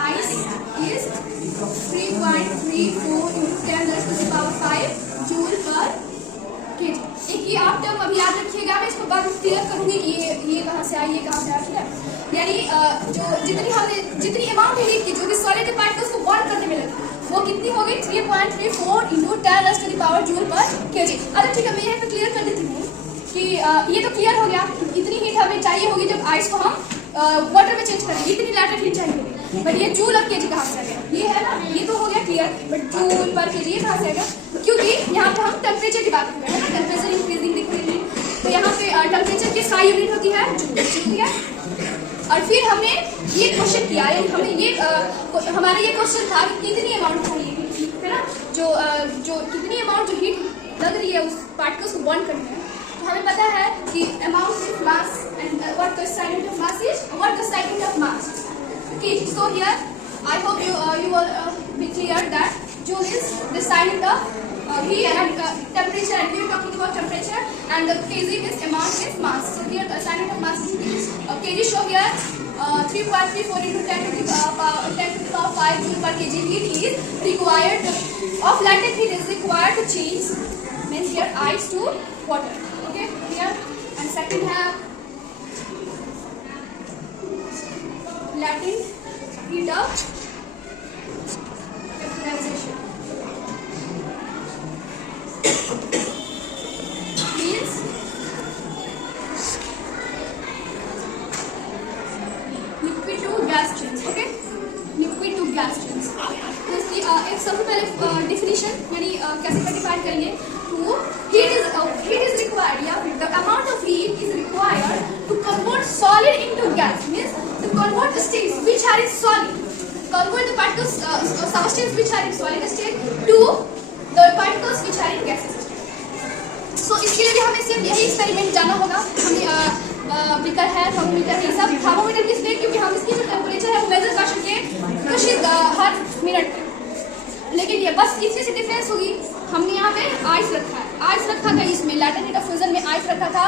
ice is 3.34 × 10⁵ joule पर केजी। एक ये आप टर्म अभी याद रखिएगा, मैं इसको बाद में क्लियर करूंगी कि ये कहाँ से आई, ये कहाँ से आई, ठीक है। यानी जो जितनी अमाउंट है हीट की जो कि सॉलिड के पार्टिकल्स को बॉन्ड करने में लगी, वो कितनी हो गई? 3.34 × 10⁻⁴ जूल पर केजी। अच्छा ठीक है, मैं यहाँ पे क्लियर कर देती हूँ कि ये तो क्लियर हो गया, इतनी हीट हमें चाहिए होगी जब आइस को हम वाटर में चेंज करेंगे, इतनी लैटेंट हीट चाहिए होगी। बट ये जूल और केजी कहाँ से आ गया? ये है ना, ये तो हो गया क्लियर, बट जूल पर केजी ये कहाँ से आएगा? क्योंकि यहाँ पे हम टेम्परेचर की बात कर रहे हैं ना, टेम्परेचर इंक्रीजिंग डिक्रीजिंग, तो यहाँ पे टेम्परेचर की SI यूनिट होती है जूल, ठीक है। और फिर हमने ये क्वेश्चन किया, हमने ये हमारा ये क्वेश्चन था कि कितनी अमाउंट चाहिए वाटर ये उस पार्टिकल्स को बॉन्ड करते हैं, तो हमें पता है कि amount of mass and what the sign of mass is, what the sign of mass. Okay, so here I hope you will be clear that joule is the sign of heat and temperature, and we are talking about temperature, and the kg means amount is mass. So here the sign of mass is kg. Show here 3.34 into 10 to the power 5 joule per kg heat is required of latent heat is required to change, means here ice to water. Okay, here and second है latent heat of vaporization. Means liquid to gas change. Okay, liquid to gas change. तो इसकी एक सबसे पहले definition यानी कैसे define करेंगे, तो heat is required, या the amount of heat is required to convert solid into gas, means to convert the states which are in solid, convert the particles substances which are in solid state to the particles which are in gaseous state. So इसके लिए भी हमें सिर्फ यही experiment जाना होगा. हमें beaker है, थर्मोमीटर है, सब थर्मोमीटर किस लिए, क्योंकि हम इसकी जो टेम्परेचर है वो मेजर कर सकें कुछ हर मिनट में. लेकिन ये बस इसी से डिफरेंस होगी, हमने यहाँ पे आइस रखा है, आइस रखा था इसमें latent heat of fusion में आइस रखा था,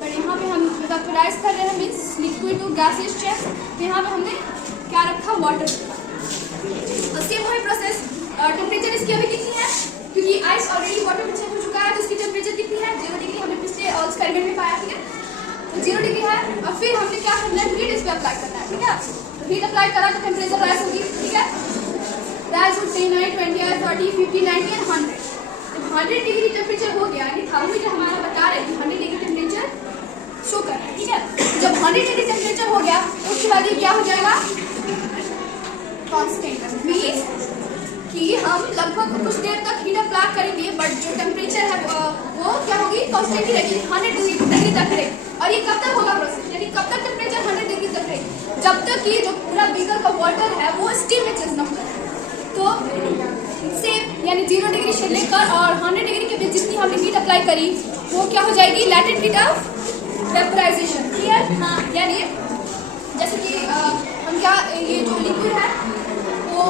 पर यहाँ पे हम वेपोराइज कर रहे हैं means liquid to gaseous state, तो यहाँ पे हमने क्या रखा, वाटर रखा. तो सेम वही प्रोसेस. टेम्परेचर इसकी अभी कितनी है, क्योंकि आइस ऑलरेडी वाटर में चेंज हो चुका है, तो इसकी टेम्परेचर कितनी है, 0 डिग्री. हमने पिछले एक्सपेरिमेंट में पाया, ठीक है, तो 0 डिग्री है. और फिर हमने क्या करना है, हीट इस पर अप्लाई करना है, ठीक है. तो हीट अप्लाई करा तो टेम्परेचर राइज होगी, ठीक है. राइज हो 10, 20, 30, 50, 90 एंड 100. जब 100 डिग्री टेम्परेचर हो गया, यानी थर्मोमीटर हमारा बता रहे हैं कि 100 डिग्री टेम्परेचर शो कर रहा है, ठीक है. जब 100 डिग्री टेम्परेचर हो गया, उसके बाद ये क्या हो जाएगा, कांस्टेंट. मींस कि हम लगभग कुछ देर तक हीट अप्लाई करेंगे, बट जो टेम्परेचर है वो क्या होगी, कांस्टेंट ही रहेगी, 100 डिग्री तक रहेगी. और ये कब तक होगा प्रोसेस, यानी कब तक टेम्परेचर 100 डिग्री तक रहेगी, जब तक कि जो पूरा बीकर का वाटर है वो स्टीम में चेंज न हो. तो सेम यानी 0 डिग्री से लेकर और 100 डिग्री के बीच जितनी हमने हीट अप्लाई करी वो क्या हो जाएगी, latent heat of vaporisation. Clear. हाँ, यानी जैसे कि हम क्या, ये जो लिक्विड है वो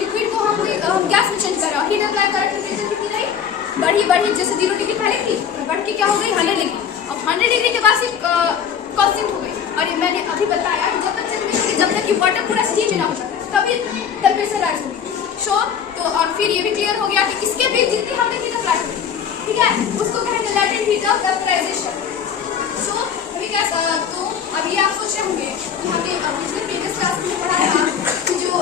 लिक्विड को हम गैस में चेंज कर रहे हैं, हीट अप्लाई कर, टेम्परेचर कितनी रही, बढ़ी, जैसे 0 डिग्री पहले थी, बढ़ के क्या हो गई 100 डिग्री. अब 100 डिग्री के बाद सिर्फ कांस्टेंट हो गई. और ये मैंने अभी बताया कि जब तक चेंज नहीं होगी, जब तक कि वाटर पूरा स्टीम ना हो जाता है, तभी टेम्परेचर राइज होगी. शो तो और फिर ये भी क्लियर हो गया कि इसके बीच जितनी हमने हीट अप्लाई करी, ठीक है, उसको कहेंगे लैटेंट हीट ऑफ वेपोराइजेशन. सो अभी क्या, तो अभी आप सोच रहे होंगे कि हमने पिछले प्रीवियस क्लास में पढ़ा था कि जो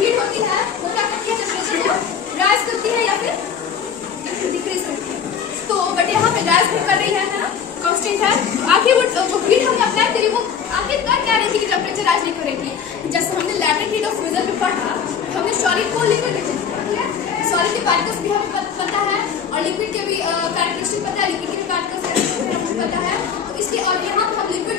हीट होती है वो क्या करती है, टेम्परेचर को राइज करती है या फिर डिक्रीज करती है. तो बट यहाँ पे राइज भी कर रही है ना, कांस्टेंट है. आखिर वो जो हीट हमने अप्लाई करी वो आखिर कर क्या रही थी कि टेम्परेचर राइज नहीं कर रही थी. जैसे हमने लैटेंट हीट ऑफ फ्यूजन में पढ़ा, हमने सॉलिड को लिक्विड में चेंज किया, ठीक है. सॉलिड के पार्टिकल्स भी हमें पता है और लिक्विड के भी कैरेक्टरिस्टिक पता है, लिक्विड के पार्टिकल्स हमें पता है. तो इसलिए और यहाँ हम लिक्विड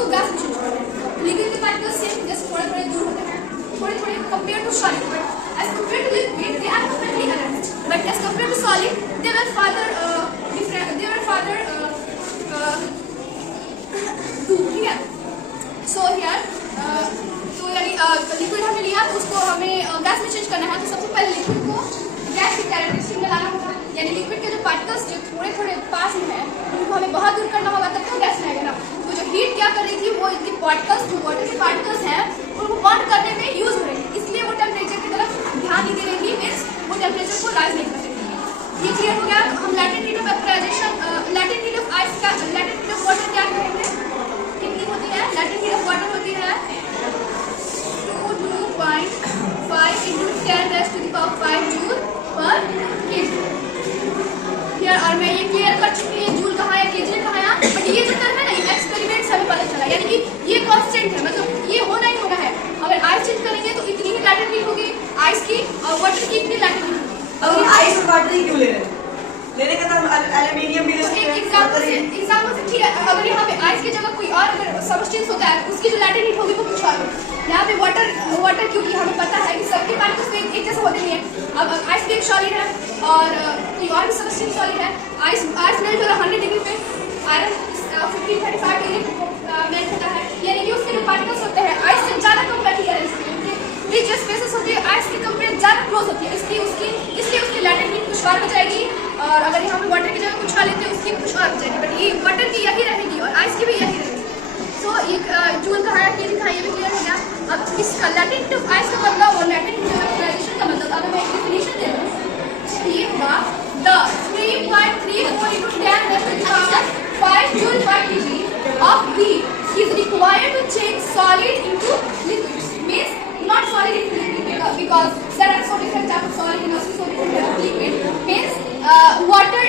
को गैस में चेंज कर रहे हैं. लिक्विड के पार्टिकल्स सेम जैसे थोड़े थोड़े दूर होते हैं, थोड़े compare to solid, but as compare to liquid they are perfectly aligned, but as compare to solid they were farther different, they were farther too, ठीक है. सो हियर तो यानी लिक्विड हमने लिया तो उसको हमें गैस में चेंज करना है. तो सबसे पहले लिक्विड को गैस की कैरेक्टरिस्टिक में लाना होगा, यानी लिक्विड के जो पार्टिकल्स जो थोड़े थोड़े पास में है उनको हमें बहुत दूर करना होगा, तब तो गैस में आएगा ना. तो जो हीट क्या कर रही थी, वो इनके पार्टिकल्स जो वाटर के पार्टिकल्स हैं उनको बॉन्ड करने में यूज हो रही थी, इसलिए वो टेम्परेचर की तरफ ध्यान नहीं दे रही थी, मीन्स वो टेम्परेचर को राइज नहीं कर रही थी. ये क्लियर हो गया. हम latent heat of vaporisation, latent heat of ice का, लैटेंट हीट ऑफ वाटर क्या कहेंगे, कितनी होती है, लैटेंट हीट ऑफ वाटर होती है 2.5 into 10 raised to the power 5 joule per kg. Here और मैं ये क्लियर कर चुकी है जूल कहाँ है, केजी कहाँ है, बट ये जो टर्म है ना, ये एक्सपेरिमेंट से हमें पता चला, यानी कि ये कांस्टेंट है, मतलब ये होना ही होना है. अगर आइस चेंज करेंगे तो इतनी ही लैटेंट हीट होगी आइस की, और वाटर की इतनी लैटेंट हीट होगी. अब आइस और वाटर ही क्यों ले रहे हैं, लेने का तो एल्यूमिनियम भी ले सकते हैं. एग्जाम्पल से ठीक है, अगर यहाँ पे आइस की जगह कोई और अगर सबस्टेंस होता है उसकी जो लैटेंट हीट होगी वो कुछ और होगी. यहाँ पे वाटर क्योंकि हमें पता है कि सबके पार्टिकल्स एक जैसे होते नहीं है. अब आइस की एक सॉलिड है और कोई और भी सबस्टेंस सॉलिड है। आइस मेल्ट हो रहा 100 डिग्री पे, आयरन 1535 डिग्री मेल्ट होता है, यानी कि उसके जो पार्टिकल्स होते हैं आइस से ज़्यादा कम्पेयर किया है, जो स्पेसेस होती है आइस के कंपेयर ज़्यादा क्लोज होती है, इसलिए उसकी लैटेंट हीट कुछ और हो जाएगी। और अगर यहाँ पे वाटर की जगह कुछ खा लेते हैं उसकी कुछ और हो जाएगी, बट ये वाटर की यही रहेगी और आइस की भी यही रहेगी। सो एक जूल का है, ये लिखा है, ये भी क्लियर हो गया। अब इसका लैटेंट आइस का मतलब और लैटेंट वेपराइजेशन का मतलब अगर मैं एक डेफिनेशन दे दूँ, ये होगा the 3.34 into 10 raised to the power 5 joule per kg of heat is required to change solid into liquids. Means not solid into liquid because there are so different types of solid and also so different types of liquid. Means water,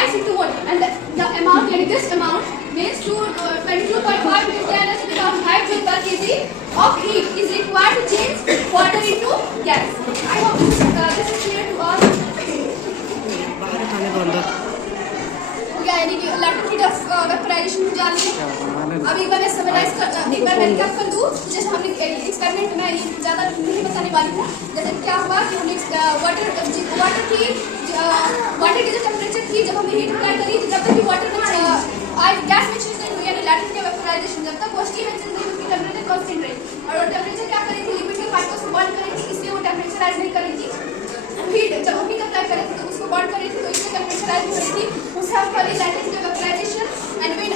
ice into water, and the amount, like this amount, means to 22.5 into 10 raised to the power 5 joule per kg of heat is required to change water into gas. I hope this is clear to all. यानी कि latent heat of vaporisation जान लें। अब एक बार मैं summarise एक बार मैं recap कर दूँ, जैसे हमने एक्सपेरिमेंट में ज़्यादा नहीं बताने वाली हूँ। जैसे क्या हुआ कि हमने वाटर की जो टेम्परेचर थी जब हमने हीट अप्लाई करी, जब तक कि वाटर में गैस में चेंज नहीं हुई, यानी लैटेंट की वेपराइजेशन जब तक वो स्टीम में चेंज नहीं हुई, उसकी टेम्परेचर कांस्टेंट रही। और टेम्परेचर क्या करी थी, लिक्विड के पार्टिकल्स को बर्न करी थी, इसलिए वो टेम्परेचर राइज नहीं करी थी। हीट जब हम हीट अप्लाई करें थे तो उसको बर्न करी थी, तो इससे टेम्परेचर राइज हो रही थी। उसे हम call latent vaporisation. And when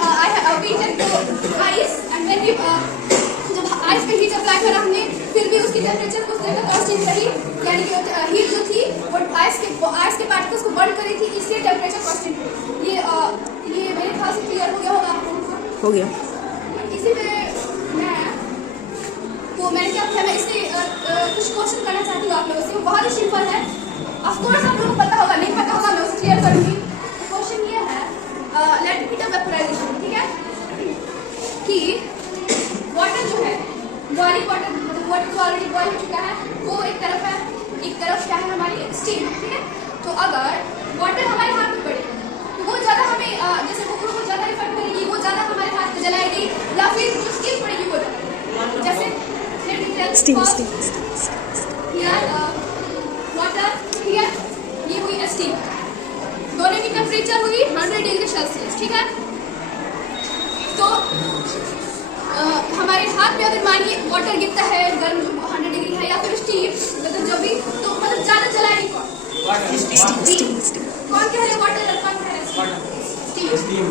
we take to ice and when we जब आइस पे हीट अप्लाई करा हमने, फिर भी उसकी टेम्परेचर कुछ देर तक कांस्टेंट रही, यानी कि हीट जो थी वो आइस के पार्टिकल्स को बर्न करी थी, इसलिए टेम्परेचर कांस्टेंट रही। ये मेरे ख्याल से क्लियर हो गया होगा आपको। हो गया। इसी पे मैंने क्या किया, मैं इससे कुछ क्वेश्चन करना चाहती हूँ आप लोगों से। बहुत ही सिंपल है, ऑफकोर्स आप लोगों को पता होगा, नहीं पता होगा मैं उसे क्लियर करूँगी। क्वेश्चन ये है लैटेंट हीट ऑफ वेपराइजेशन, ठीक है, कि वाटर जो है बॉइलिंग वाटर, मतलब वाटर जो ऑलरेडी बॉइल हो चुका है वो एक तरफ है, एक तरफ क्या है हमारी स्टीम, ठीक है। तो अगर वाटर हमारे हाथ में पड़े तो वो ज़्यादा हमें जैसे वो ज़्यादा इफेक्ट करेगी, वो ज़्यादा हमारे हाथ को जलाएगी, या फिर जो स्टीम पड़ेगी वो जलाएगी। जैसे वाटर, ठीक है, ये हुई स्टीम, दोनों की टेम्परेचर हुई 100 डिग्री सेल्सियस, ठीक है। तो हमारे हाथ में अगर मानिए वाटर गिरता है गर्म 100 डिग्री है, या फिर स्टीम, मतलब जो भी, तो मतलब ज़्यादा जलाएगी कौन? कौन कह रहे वाटर और कौन कह रहे स्टीम?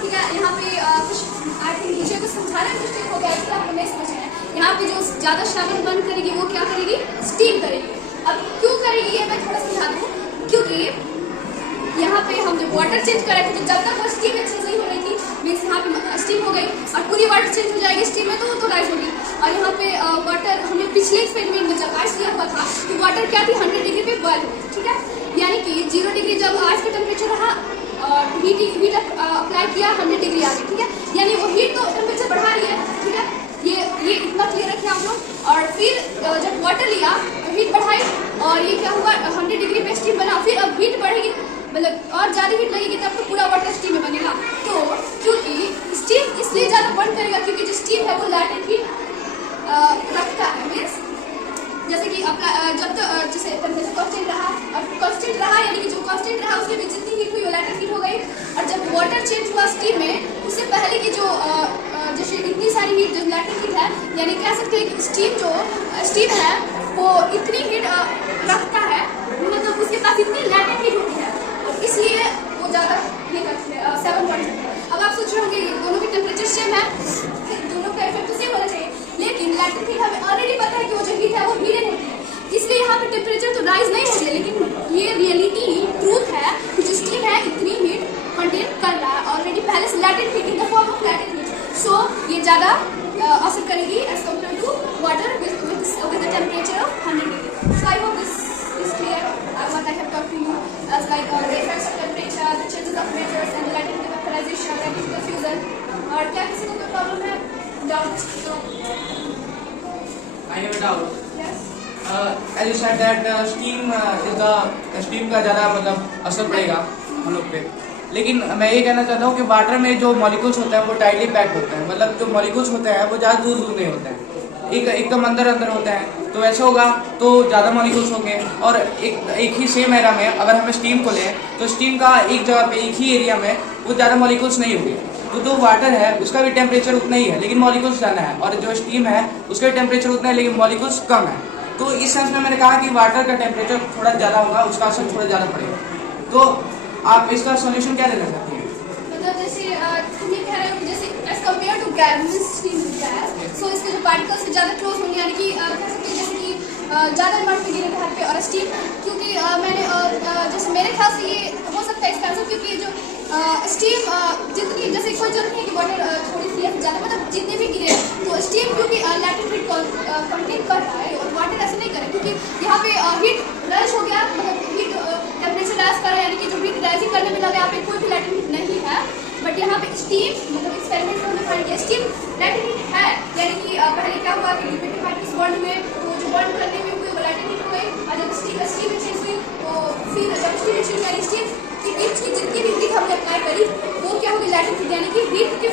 ठीक है, यहाँ पे कुछ आई थिंक नीचे कुछ समझाने में मिस्टेक हो गया, इसलिए आपको नहीं समझ में। यहाँ पे जो ज़्यादा शामिल बंद करेगी वो क्या करेगी, स्टीम करेगी। अब क्यों करेगी ये मैं थोड़ा समझा दूँ, क्योंकि यहाँ पे हम जब वाटर चेंज कर रहे थे तो जब तक वो स्टीम चेंज नहीं हो रही थी, मीन्स यहाँ पे स्टीम हो गई और पूरी वाटर चेंज हो जाएगी स्टीम में, तो वो तो राइज होगी। और यहाँ पे वाटर हमने पिछले एक्सपेरिमेंट में जब आइस लिया हुआ था तो वाटर क्या थी 100 डिग्री पे बॉयल हुई, ठीक है, यानी कि 0 डिग्री जब आइस का टेम्परेचर रहा और हीट अप्लाई किया 100 डिग्री आ गई, ठीक है, यानी वो हीट तो टेम्परेचर बढ़ा रही है, ठीक है। ये इतना क्लियर रखें आप लोग। और फिर जब वाटर लिया तो हीट बढ़ाई और ये क्या हुआ 100 डिग्री पे स्टीम बना, फिर अब हीट बढ़ेगी, मतलब और ज़्यादा हीट लगेगी तब तो पूरा वाटर स्टीम में बनेगा। तो क्योंकि स्टीम इसलिए ज़्यादा बर्न करेगा क्योंकि जो स्टीम है वो लैटेंट हीट रखता है, मीन्स जैसे कि जब तक जैसे टेम्परेचर कांस्टेंट रहा, यानी कि जो कांस्टेंट रहा उसके बीच जितनी हीट हुई वो लैटेंट हीट हो गई। और जब वाटर चेंज हुआ स्टीम में, उससे पहले की जो जैसे इतनी सारी हीट जो लैटेंट हीट है, यानी कह सकते हैं कि स्टीम है वो इतनी हीट रखता है, मतलब उसके पास इतनी लैटेंट हीट होती है, इसलिए वो ज़्यादा ये करती है 7.2। अब आप सोच रहे होंगे दोनों की टेम्परेचर सेम है, दोनों का इफेक्ट तो सेम होना चाहिए, लेकिन लैटेंट हीट हमें ऑलरेडी पता है कि वो जो हीट है वो हीटेड होती है, इसलिए यहाँ पे टेम्परेचर तो राइज नहीं होती है, लेकिन ये रियलिटी ट्रूथ है कि जो स्टीम है इतनी हीट कंटेन कर रहा है ऑलरेडी पहले से latent heat in the form of latent heat, so ये ज़्यादा असर करेगी as compared to water with the temperature of 100 degree. So I hope this is clear what I have talked to you as like the effects of temperature, the changes of measures and latent vaporization, latent diffusion. और क्या किसी को कोई problem है? Doubt? I have a doubt. Yes. As you said that steam का ज़्यादा मतलब असर पड़ेगा हम लोग पे, लेकिन मैं ये कहना चाहता हूँ कि वाटर में जो मॉलिक्यूल्स होते हैं वो टाइटली पैक्ड होते हैं, मतलब जो मॉलिक्यूल्स होते हैं वो ज़्यादा दूर नहीं होते हैं, एकदम अंदर होता है, तो वैसे होगा तो ज़्यादा मॉलिक्यूल्स होंगे। और एक ही सेम एरिया में अगर हम स्टीम को लें तो स्टीम का एक जगह पे एक ही एरिया में वो ज़्यादा मॉलिक्यूल्स नहीं होंगे। तो जो वाटर है उसका भी टेम्परेचर उतना ही है लेकिन मॉलिक्यूल्स ज़्यादा है, और जो स्टीम है उसका टेम्परेचर उतना है लेकिन मॉलिक्यूल्स कम है। तो इस सेंस में मैंने कहा कि वाटर का टेम्परेचर थोड़ा ज़्यादा होगा, उसका असर थोड़ा ज़्यादा पड़ेगा। तो आप इसका सोल्यूशन क्या देना चाहते हैं? मतलब जैसे तुम ये कह रहे हो कि जैसे as compared to gas, steam gas, so इसके जो पार्टिकल्स से ज़्यादा क्लोज होंगे, यानी कि कह सकते हैं जैसे कि ज़्यादा अमाउंट में गिरे घर पे। और स्टीम क्योंकि मैंने जैसे मेरे ख्याल से ये हो सकता है इसका आंसर, क्योंकि जो स्टीम जितनी जैसे कोई जरूरत नहीं है कि वाटर थोड़ी सी ज़्यादा, मतलब जितने भी गिरे तो स्टीम क्योंकि लैटेंट हीट कंटेन कर रहा है और वाटर ऐसे नहीं करे, क्योंकि यहाँ पे हीट राइज हो गया, मतलब हीट टेम्परेचर राइज कर रहा है, यानी कि जो हीट राइजिंग करने में लगा यहाँ पे कोई भी लैटेंट हीट नहीं है। बट यहाँ पे स्टीम मतलब एक्सपेरिमेंट में हमने फाइंड किया स्टीम लैटेंट हीट है, यानी कि पहले क्या हुआ कि लिक्विड पार्टिकल्स बॉन्ड में तो जो बॉन्ड करने में हुई वो लैटेंट हीट हो गई, और जब स्टीम एक्सचेंज हुई तो फिर जब स्टीम एक्सचेंज यानी स्टीम की बीच की जितनी भी हीट हमने अप्लाई करी वो क्या होगी लैटेंट हीट, यानी कि हीट के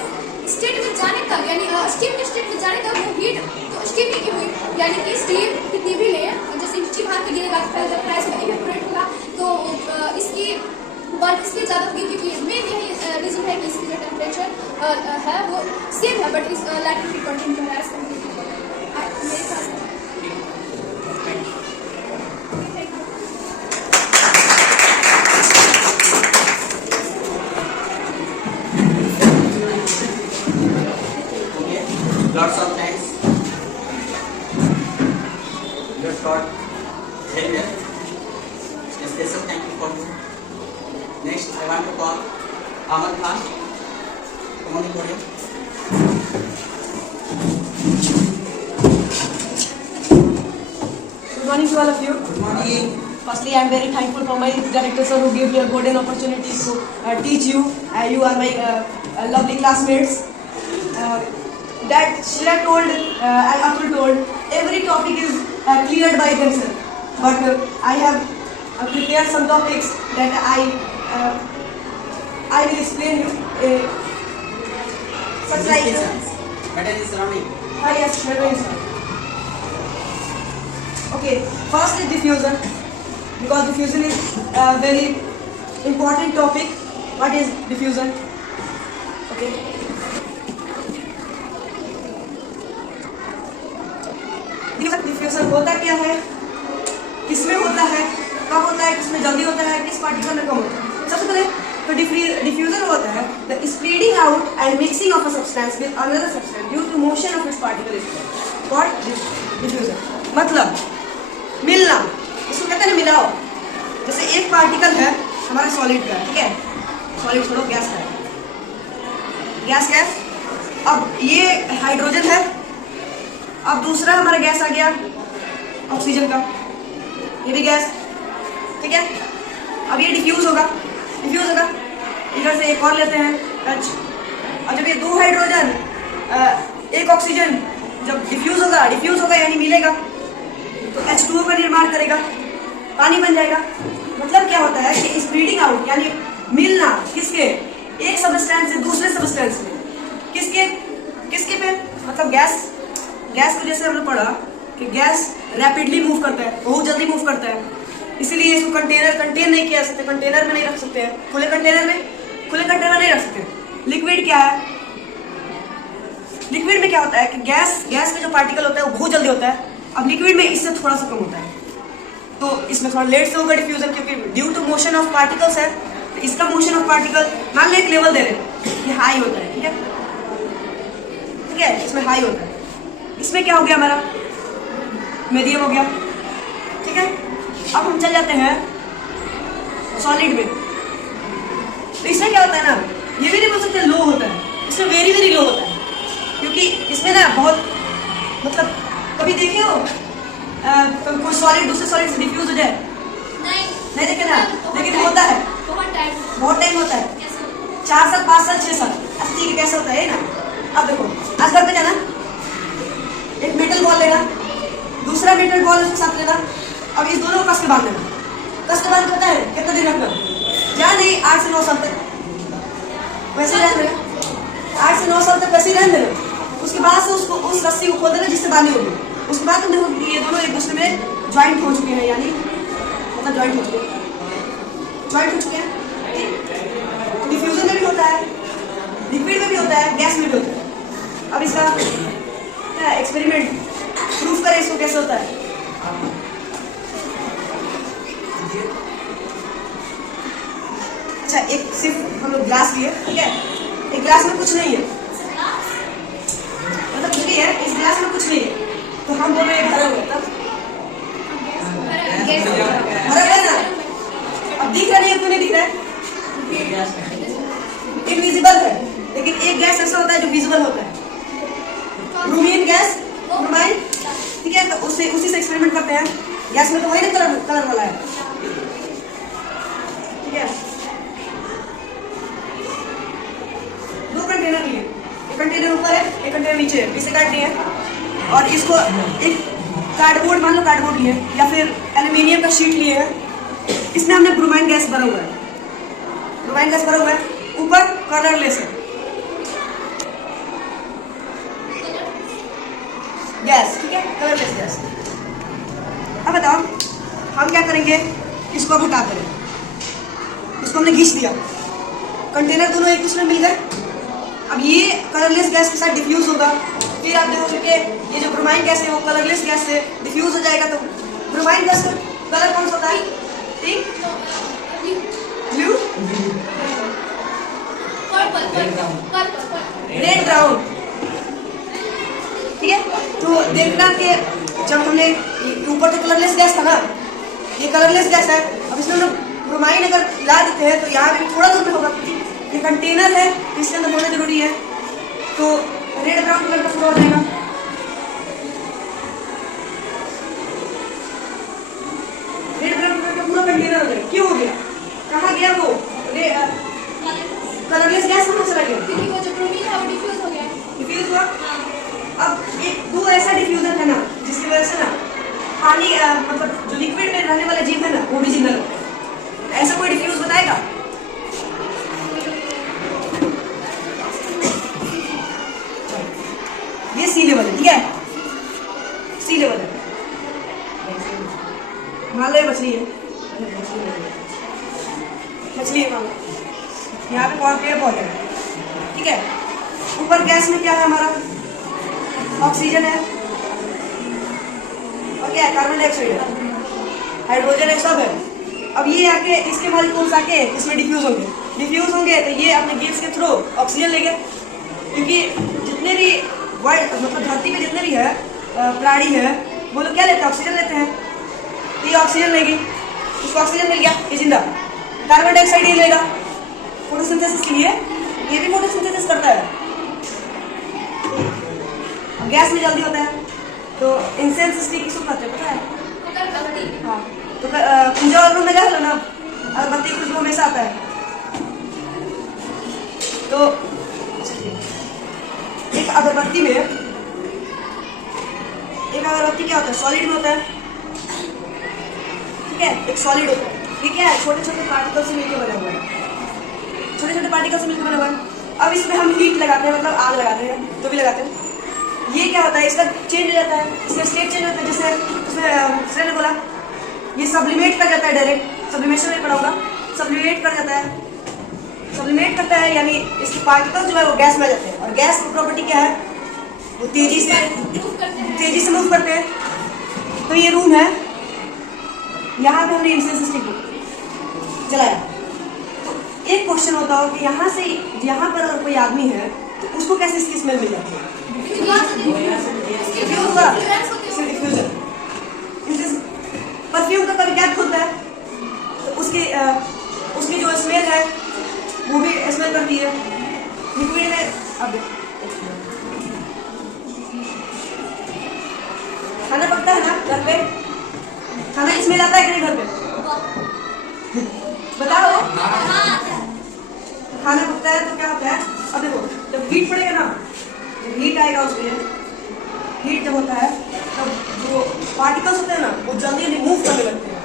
स्टेट में जाने तक, यानी स्टीम के स्टेट में जाने तक वो हीट तो स्टीम की हुई, यानी कि स्टीम कितनी भी ले जैसे स्टीम हाथ में गिरेगा तो जब प्राइस में इवेपोरेट होगा तो इसकी वर्क इसलिए ज़्यादा होगी क्योंकि मेन यही रीज़न है कि इसकी जो टेम्परेचर है वो सेम है, बट इस लैटेंट हीट कंटेंट जो है मेरे ख्याल से। Lots of thanks. Just got very well. A special thank you for you. Next, I want to call Aman Khan. Come on the podium. Good morning to all of you. Good morning. Firstly, I am very thankful for my director sir who gave me a golden opportunity to teach you. You are my lovely classmates. That Shira told and Atul told, every topic is cleared by themselves. But I have prepared some topics that I will explain you. Such like Matter is surrounding. yes, memory sir. Okay, first is diffusion, because diffusion is a very important topic. What is diffusion? Okay. Diffusion होता क्या है, किसमें होता है, कब होता है, किसमें जल्दी होता है, किस पार्टिकल में कम होता है। सबसे पहले तो डिफ्यूजन होता है the spreading out and mixing of a substance with another substance due to motion of its particle spread. What diffusion मतलब मिलना, इसको कहते हैं मिलाओ। जैसे एक पार्टिकल है हमारा सॉलिड का, ठीक है, सॉलिड छोड़ो, गैस का है, गैस। अब ये हाइड्रोजन है, अब दूसरा हमारा गैस आ गया ऑक्सीजन का, ये भी गैस, ठीक है। अब ये डिफ्यूज होगा, इधर से एक और लेते हैं H, और जब ये दो हाइड्रोजन एक ऑक्सीजन जब डिफ्यूज होगा यानी मिलेगा तो H2O का निर्माण करेगा, पानी बन जाएगा। मतलब क्या होता है कि स्प्रेडिंग आउट यानी मिलना, किसके, एक सबस्टेंस से दूसरे सबस्टेंस में, किसके पे, मतलब गैस को जैसे हमने पढ़ा कि गैस रैपिडली मूव करता है, बहुत जल्दी मूव करता है, इसीलिए इसको कंटेन नहीं किया सकते, कंटेनर में नहीं रख सकते हैं, खुले कंटेनर नहीं रख सकते। लिक्विड क्या है, लिक्विड में क्या होता है कि गैस का जो पार्टिकल होता है वो बहुत जल्दी होता है, अब लिक्विड में इससे थोड़ा सा कम होता है, तो इसमें थोड़ा लेट से होगा डिफ्यूजन, क्योंकि due to motion of particles है। तो इसका मोशन ऑफ पार्टिकल मान लो एक लेवल दे रहे हैं, ये हाई होता है, ठीक है, इसमें हाई होता है। इसमें क्या हो गया हमारा, मीडियम हो गया, ठीक है। अब हम चल जाते हैं सॉलिड में, तो इसमें क्या होता है ना, ये भी नहीं बोल सकते लो होता है, इसमें वेरी वेरी लो होता है, क्योंकि इसमें ना बहुत, मतलब कभी देखे हो कोई सॉलिड दूसरे सॉलिड से डिफ्यूज हो जाए, नहीं देखे ना, लेकिन होता है, बहुत टाइम होता है, 4 साल 5 साल 6 साल, ठीक है, कैसे होता है ना। अब देखो, आज घर पे जाना, एक मेटल बॉल लेना, दूसरा मेटल बॉल उसके साथ लेना, अब इस दोनों को कस के बांध लेना, कस के बांध करता है कितना दिन रखना, या नहीं 8 से 9 साल तक वैसे रहने देना, 8 से 9 साल तक वैसे ही रहने देना, उसके बाद से उसको उस रस्सी को खोल देना जिससे बांधी होगी। उसके बाद तुम देखो कि ये दोनों एक दूसरे में ज्वाइंट हो चुके हैं, यानी मतलब ज्वाइंट हो चुके हैं। डिफ्यूजन में भी होता है, लिक्विड में भी होता है, गैस में भी होता है। अब इसका क्या एक्सपेरिमेंट प्रूफ करें इसको कैसे होता है। अच्छा, एक सिर्फ हम लोग ग्लास लिए, ठीक है, एक ग्लास में कुछ नहीं है, मतलब कुछ नहीं है, इस ग्लास में कुछ नहीं है, तो हम बोल रहे हैं भरा हुआ है, तब भरा हुआ है ना। अब दिख रहा नहीं है, क्यों नहीं दिख रहा है? इनविजिबल है। लेकिन एक गैस ऐसा होता है जो विजिबल होता है, ब्रोमीन गैस, ब्रोमाइन, ठीक है, तो उसी से एक्सपेरिमेंट करते हैं। गैस में तो वही ना कलर वाला है, ठीक है। दो कंटेनर लिए, एक कंटेनर ऊपर है, एक कंटेनर नीचे है, इसे काट लिए और इसको एक कार्डबोर्ड, मान लो कार्डबोर्ड लिए या फिर एल्यूमिनियम का शीट लिए है, इसमें हमने ब्रोमाइन गैस भरा हुआ है, ब्रोमाइन गैस भरा हुआ है, ऊपर कलरलेस है गैस, ठीक है, कलरलेस गैस। अब बताओ हम क्या करेंगे, इसको अब हटा देंगे, इसको हमने घींच दिया, कंटेनर दोनों एक दूसरे में मिल गए। अब ये कलरलेस गैस के साथ डिफ्यूज होगा, फिर आप देखोगे कि ये जो ब्रोमाइन गैस है वो कलरलेस गैस से डिफ्यूज हो जाएगा। तो ब्रोमाइन गैस का कलर कौन सा होता है? पिंक, ब्लू, रेड, ब्राउन, ठीक है। तो देखना कि जब हमने ऊपर तो कलरलेस गैस था ना, ये कलरलेस गैस है, अब इसमें हम लोग ब्रोमाइन अगर ला देते हैं तो यहाँ भी थोड़ा दूर में होगा, क्योंकि ये कंटेनर है, इसके अंदर होना जरूरी है, तो रेड ब्राउन कलर का पूरा हो जाएगा। रेड ब्राउन कलर का पूरा कंटेनर हो जाएगा। क्यों हो गया? कहाँ गया वो कलरलेस गैस? कहाँ चला गया? क्योंकि वो जो ब्रोमीन है वो डिफ्यूज हो गया। डिफ्यूज हुआ। अब एक दो ऐसा डिफ्यूजन है ना जिसकी वजह से ना पानी मतलब जो लिक्विड में रहने वाले जीव है ना वो भी जिंदा रहते हैं। ऐसा कोई डिफ्यूज बताएगा? ये सी लेवल है, ठीक है, सी लेवल है। मान लो ये मछली है, मछली है मान लो, यहाँ पे कौन पेड़ पौधे हैं, ठीक है। ऊपर गैस में क्या है हमारा? ऑक्सीजन है और क्या है? कार्बन डाइऑक्साइड है, हाइड्रोजन है, सब है। अब ये आके इसके मॉलिक्यूल्स आके इसमें डिफ्यूज होंगे तो ये अपने गैस के थ्रू ऑक्सीजन लेंगे, क्योंकि जितने भी वर्ल्ड मतलब धरती पे जितने भी है प्राणी है वो लोग क्या लेते हैं? ऑक्सीजन लेते हैं। तो ये ऑक्सीजन लेगी, इसको ऑक्सीजन मिल गया, ये जिंदा। कार्बन डाइऑक्साइड ये लेगा फोटोसिंथेसिस के लिए, ये भी फोटोसिंथेसिस करता है। गैस में जल्दी होता है, तो इंसेंस स्टिक किसको कहते हैं पता है? हाँ, तो पूजा वाले रूम में गया ना, अगरबत्ती खुशबू हमेशा आता है। तो एक अगरबत्ती क्या होता है? सॉलिड में होता है, ठीक है, एक सॉलिड होता है। ये क्या है? छोटे छोटे पार्टिकल से मिलकर बना हुआ है, छोटे छोटे पार्टिकल से मिलकर बना हुआ है। अब इसमें हम हीट लगाते हैं, मतलब आग लगाते हैं, तो भी लगाते हैं। ये क्या होता है? इसका चेंज हो जाता है, इसका स्टेट चेंज होता है। जैसे उसमें श्रेय ने बोला ये सब्लिमेट कर जाता है, डायरेक्ट सब्लिमेशन में पढ़ा होगा, सब्लिमेट कर जाता है, सब्लिमेट करता है, यानी इसके पार्टिकल्स जो है वो गैस में आ जाते हैं। और गैस की प्रॉपर्टी क्या है? वो तेजी से मूव करते हैं। तो ये रूम है, यहाँ पे हमने इंसेंस स्टिक जलाया। तो एक क्वेश्चन होता हो कि यहाँ पर अगर कोई आदमी है तो उसको कैसे इसकी स्मेल मिल जाती है? परफ्यूम का कभी क्या होता है तो उसकी जो स्मेल है वो भी स्मेल करती है लिक्विड में। अब खाना पकता है ना घर पे, खाना की स्मेल आता है कि नहीं घर पे? बताओ। खाना पकता है तो क्या होता है? अब देखो जब हीट पड़ेगा ना, जब हीट आएगा उसमें, हीट जब होता है तब जो पार्टिकल्स होते हैं ना वो जल्दी मूव करने लगते हैं,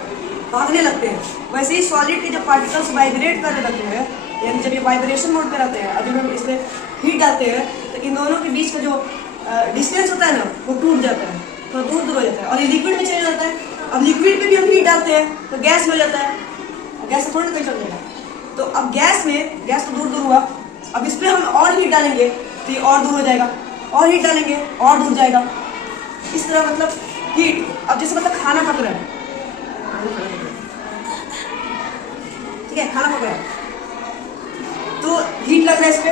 भागने लगते हैं। वैसे ही सॉलिड के जब पार्टिकल्स वाइब्रेट करने लगते हैं, यानी जब ये वाइब्रेशन मोड पे रहते हैं, अभी हम इसमें हीट डालते हैं तो इन दोनों के बीच का जो डिस्टेंस होता है ना वो टूट जाता है, तो दूर दूर हो जाता है, और ये लिक्विड में चेंज होता है। अब लिक्विड पे भी हम हीट डालते हैं तो गैस में हो जाता है, गैस से थोड़ी ना कहीं चल जाएगा। तो अब गैस तो दूर दूर हुआ, अब इस पर हम और हीट डालेंगे तो ये और दूर हो जाएगा, और हीट डालेंगे और दूर जाएगा। इस तरह मतलब हीट, अब जैसे मतलब खाना पक रहा है, ठीक है, खाना पक रहा है तो हीट लग रहा है इस पे,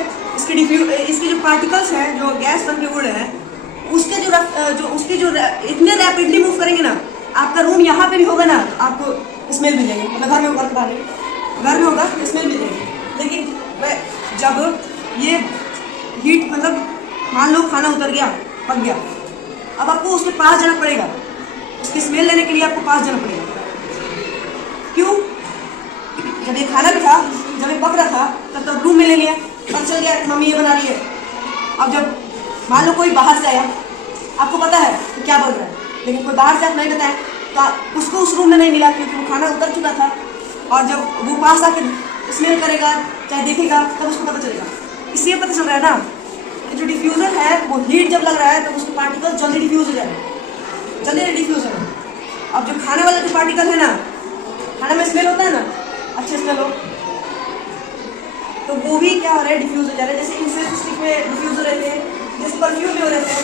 इसके जो पार्टिकल्स हैं जो गैस बन के उड़ रहे हैं, उसके जो इतने रैपिडली मूव करेंगे ना, आपका रूम यहाँ पे भी होगा ना, आपको स्मेल मिलेगी, मतलब घर में होगा घर में होगा स्मेल मिलेगी। लेकिन जब ये हीट मतलब मान लो खाना उतर गया, पक गया, अब आपको उसके पास जाना पड़ेगा, उसकी स्मेल लेने के लिए आपको पास जाना पड़ेगा। क्यों? जब ये खाना भी था, जब ये पक रहा था, तब रूम में ले लिया, पता चल गया मम्मी ये बना रही है। अब जब मान लो कोई बाहर से आया, आपको पता है कि क्या बन रहा है, लेकिन कोई बाहर से आप नहीं बताया तो उसको उस रूम में नहीं मिला, क्योंकि वो खाना उतर चुका था, और जब वो पास आके स्मेल करेगा चाहे देखेगा तब उसको पता चलेगा। इसलिए पता चल रहा है ना कि जो डिफ्यूज़र है वो हीट जब लग रहा है तो उसके पार्टिकल जल्दी डिफ्यूज हो जाएगा, जल्दी डिफ्यूज हो जाएगा। अब जो खाने वाला जो पार्टिकल है ना, खाना में स्मेल होता है ना, अच्छे स्मेल हो, तो वो भी क्या हो रहा है, डिफ्यूज हो जा रहा है। जैसे इंसेंस स्टिक में डिफ्यूज हो रहे थे, जैसे परफ्यूम में हो रहे थे,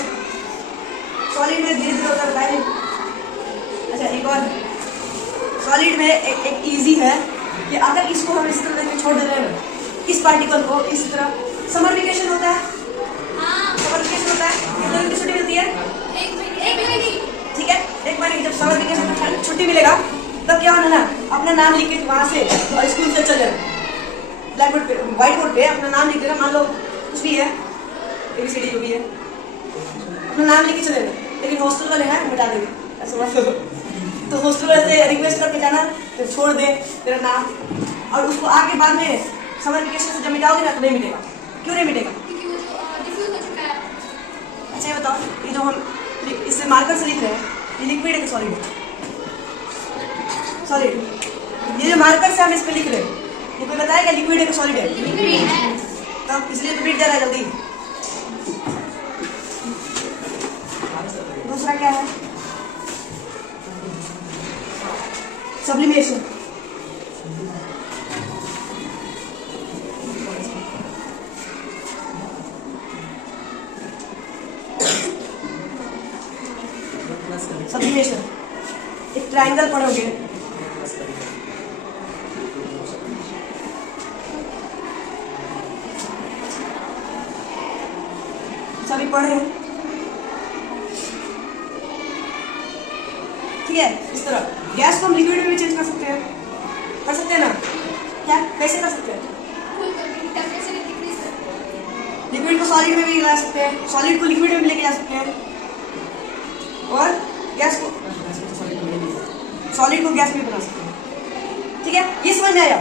सॉलिड में धीरे धीरे होता बताए। अच्छा, एक और सॉलिड में एक इजी है कि अगर इसको हम इस तरह से छोड़ दे रहे हैं, इस पार्टिकल को इस तरह, समर वेकेशन होता है, समर वेकेशन होता है, कितने दिन की छुट्टी मिलती है? एक महीने की। ठीक है, एक महीने की जब समर वेकेशन में छुट्टी मिलेगा तब क्या होना ना, अपना नाम लिख के वहाँ से और स्कूल से चल जाना, ब्लैक बोर्ड पे, व्हाइट बोर्ड पे अपना नाम लिख देना। मान लो कुछ भी है, ABCD जो भी है, अपना नाम लिख के चले जाना। लेकिन हॉस्टल वाले हैं मिटा देंगे, ऐसा मत करो। तो हॉस्टल वाले से रिक्वेस्ट करके जाना, फिर छोड़ दे तेरा नाम, और उसको आके बाद में समर वेकेशन से जब मिटाओगे ना तो नहीं मिटेगा। क्यों नहीं मिटेगा? क्योंकि वो जो डिफ्यूज हो चुका है। अच्छा ये बताओ, ये जो हम इससे मार्कर से लिख रहे हैं, ये लिक्विड है कि सॉलिड है? सॉलिड। ये जो मार्कर से हम इस पे लिख रहे हैं, ये कोई बताएगा लिक्विड है कि सॉलिड है? लिक्विड है। तब इसलिए तो मिट जा रहा है जल्दी। दूसरा क्या है? सब्लिमेशन। सब्लिमेशन एक ट्रायंगल पढ़ोगे, सभी पढ़ रहे हैं, ठीक है। इस तरह गैस को हम लिक्विड में भी चेंज कर सकते हैं ना? क्या, कैसे कर सकते हैं? टेम्परेचर इंक्रीज करते हैं। लिक्विड को सॉलिड में भी ला सकते हैं, सॉलिड को लिक्विड में भी लेके जा सकते हैं, और गैस को सॉलिड को गैस में बना सकते हैं, ठीक है। ये समझ में आया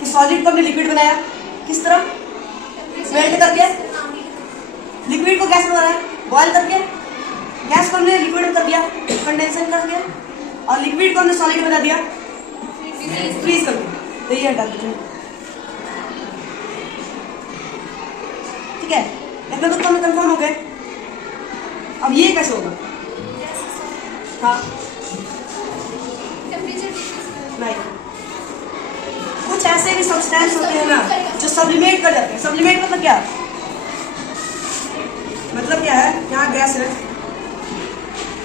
कि सॉलिड को हमने लिक्विड बनाया, किस तरह? मेल्ट करके लिक्विड को गैस में बनाया, बॉयल करके गैस को हमने लिक्विड में कर दिया, कंडेंसेशन करके, और लिक्विड को हमने सॉलिड बना दिया, फ्रीज करके। तो ये हटा देते हैं, ठीक है। इतना तो हमें कंफर्म हो गए। अब ये कैसे होगा? हाँ, टेम्परेचर डिक्रीज नहीं, कुछ ऐसे भी सब्सटेंस होते हैं ना जो सब्लिमेट कर जाते हैं। सब्लिमेट मतलब क्या? मतलब क्या है, यहाँ गैस है,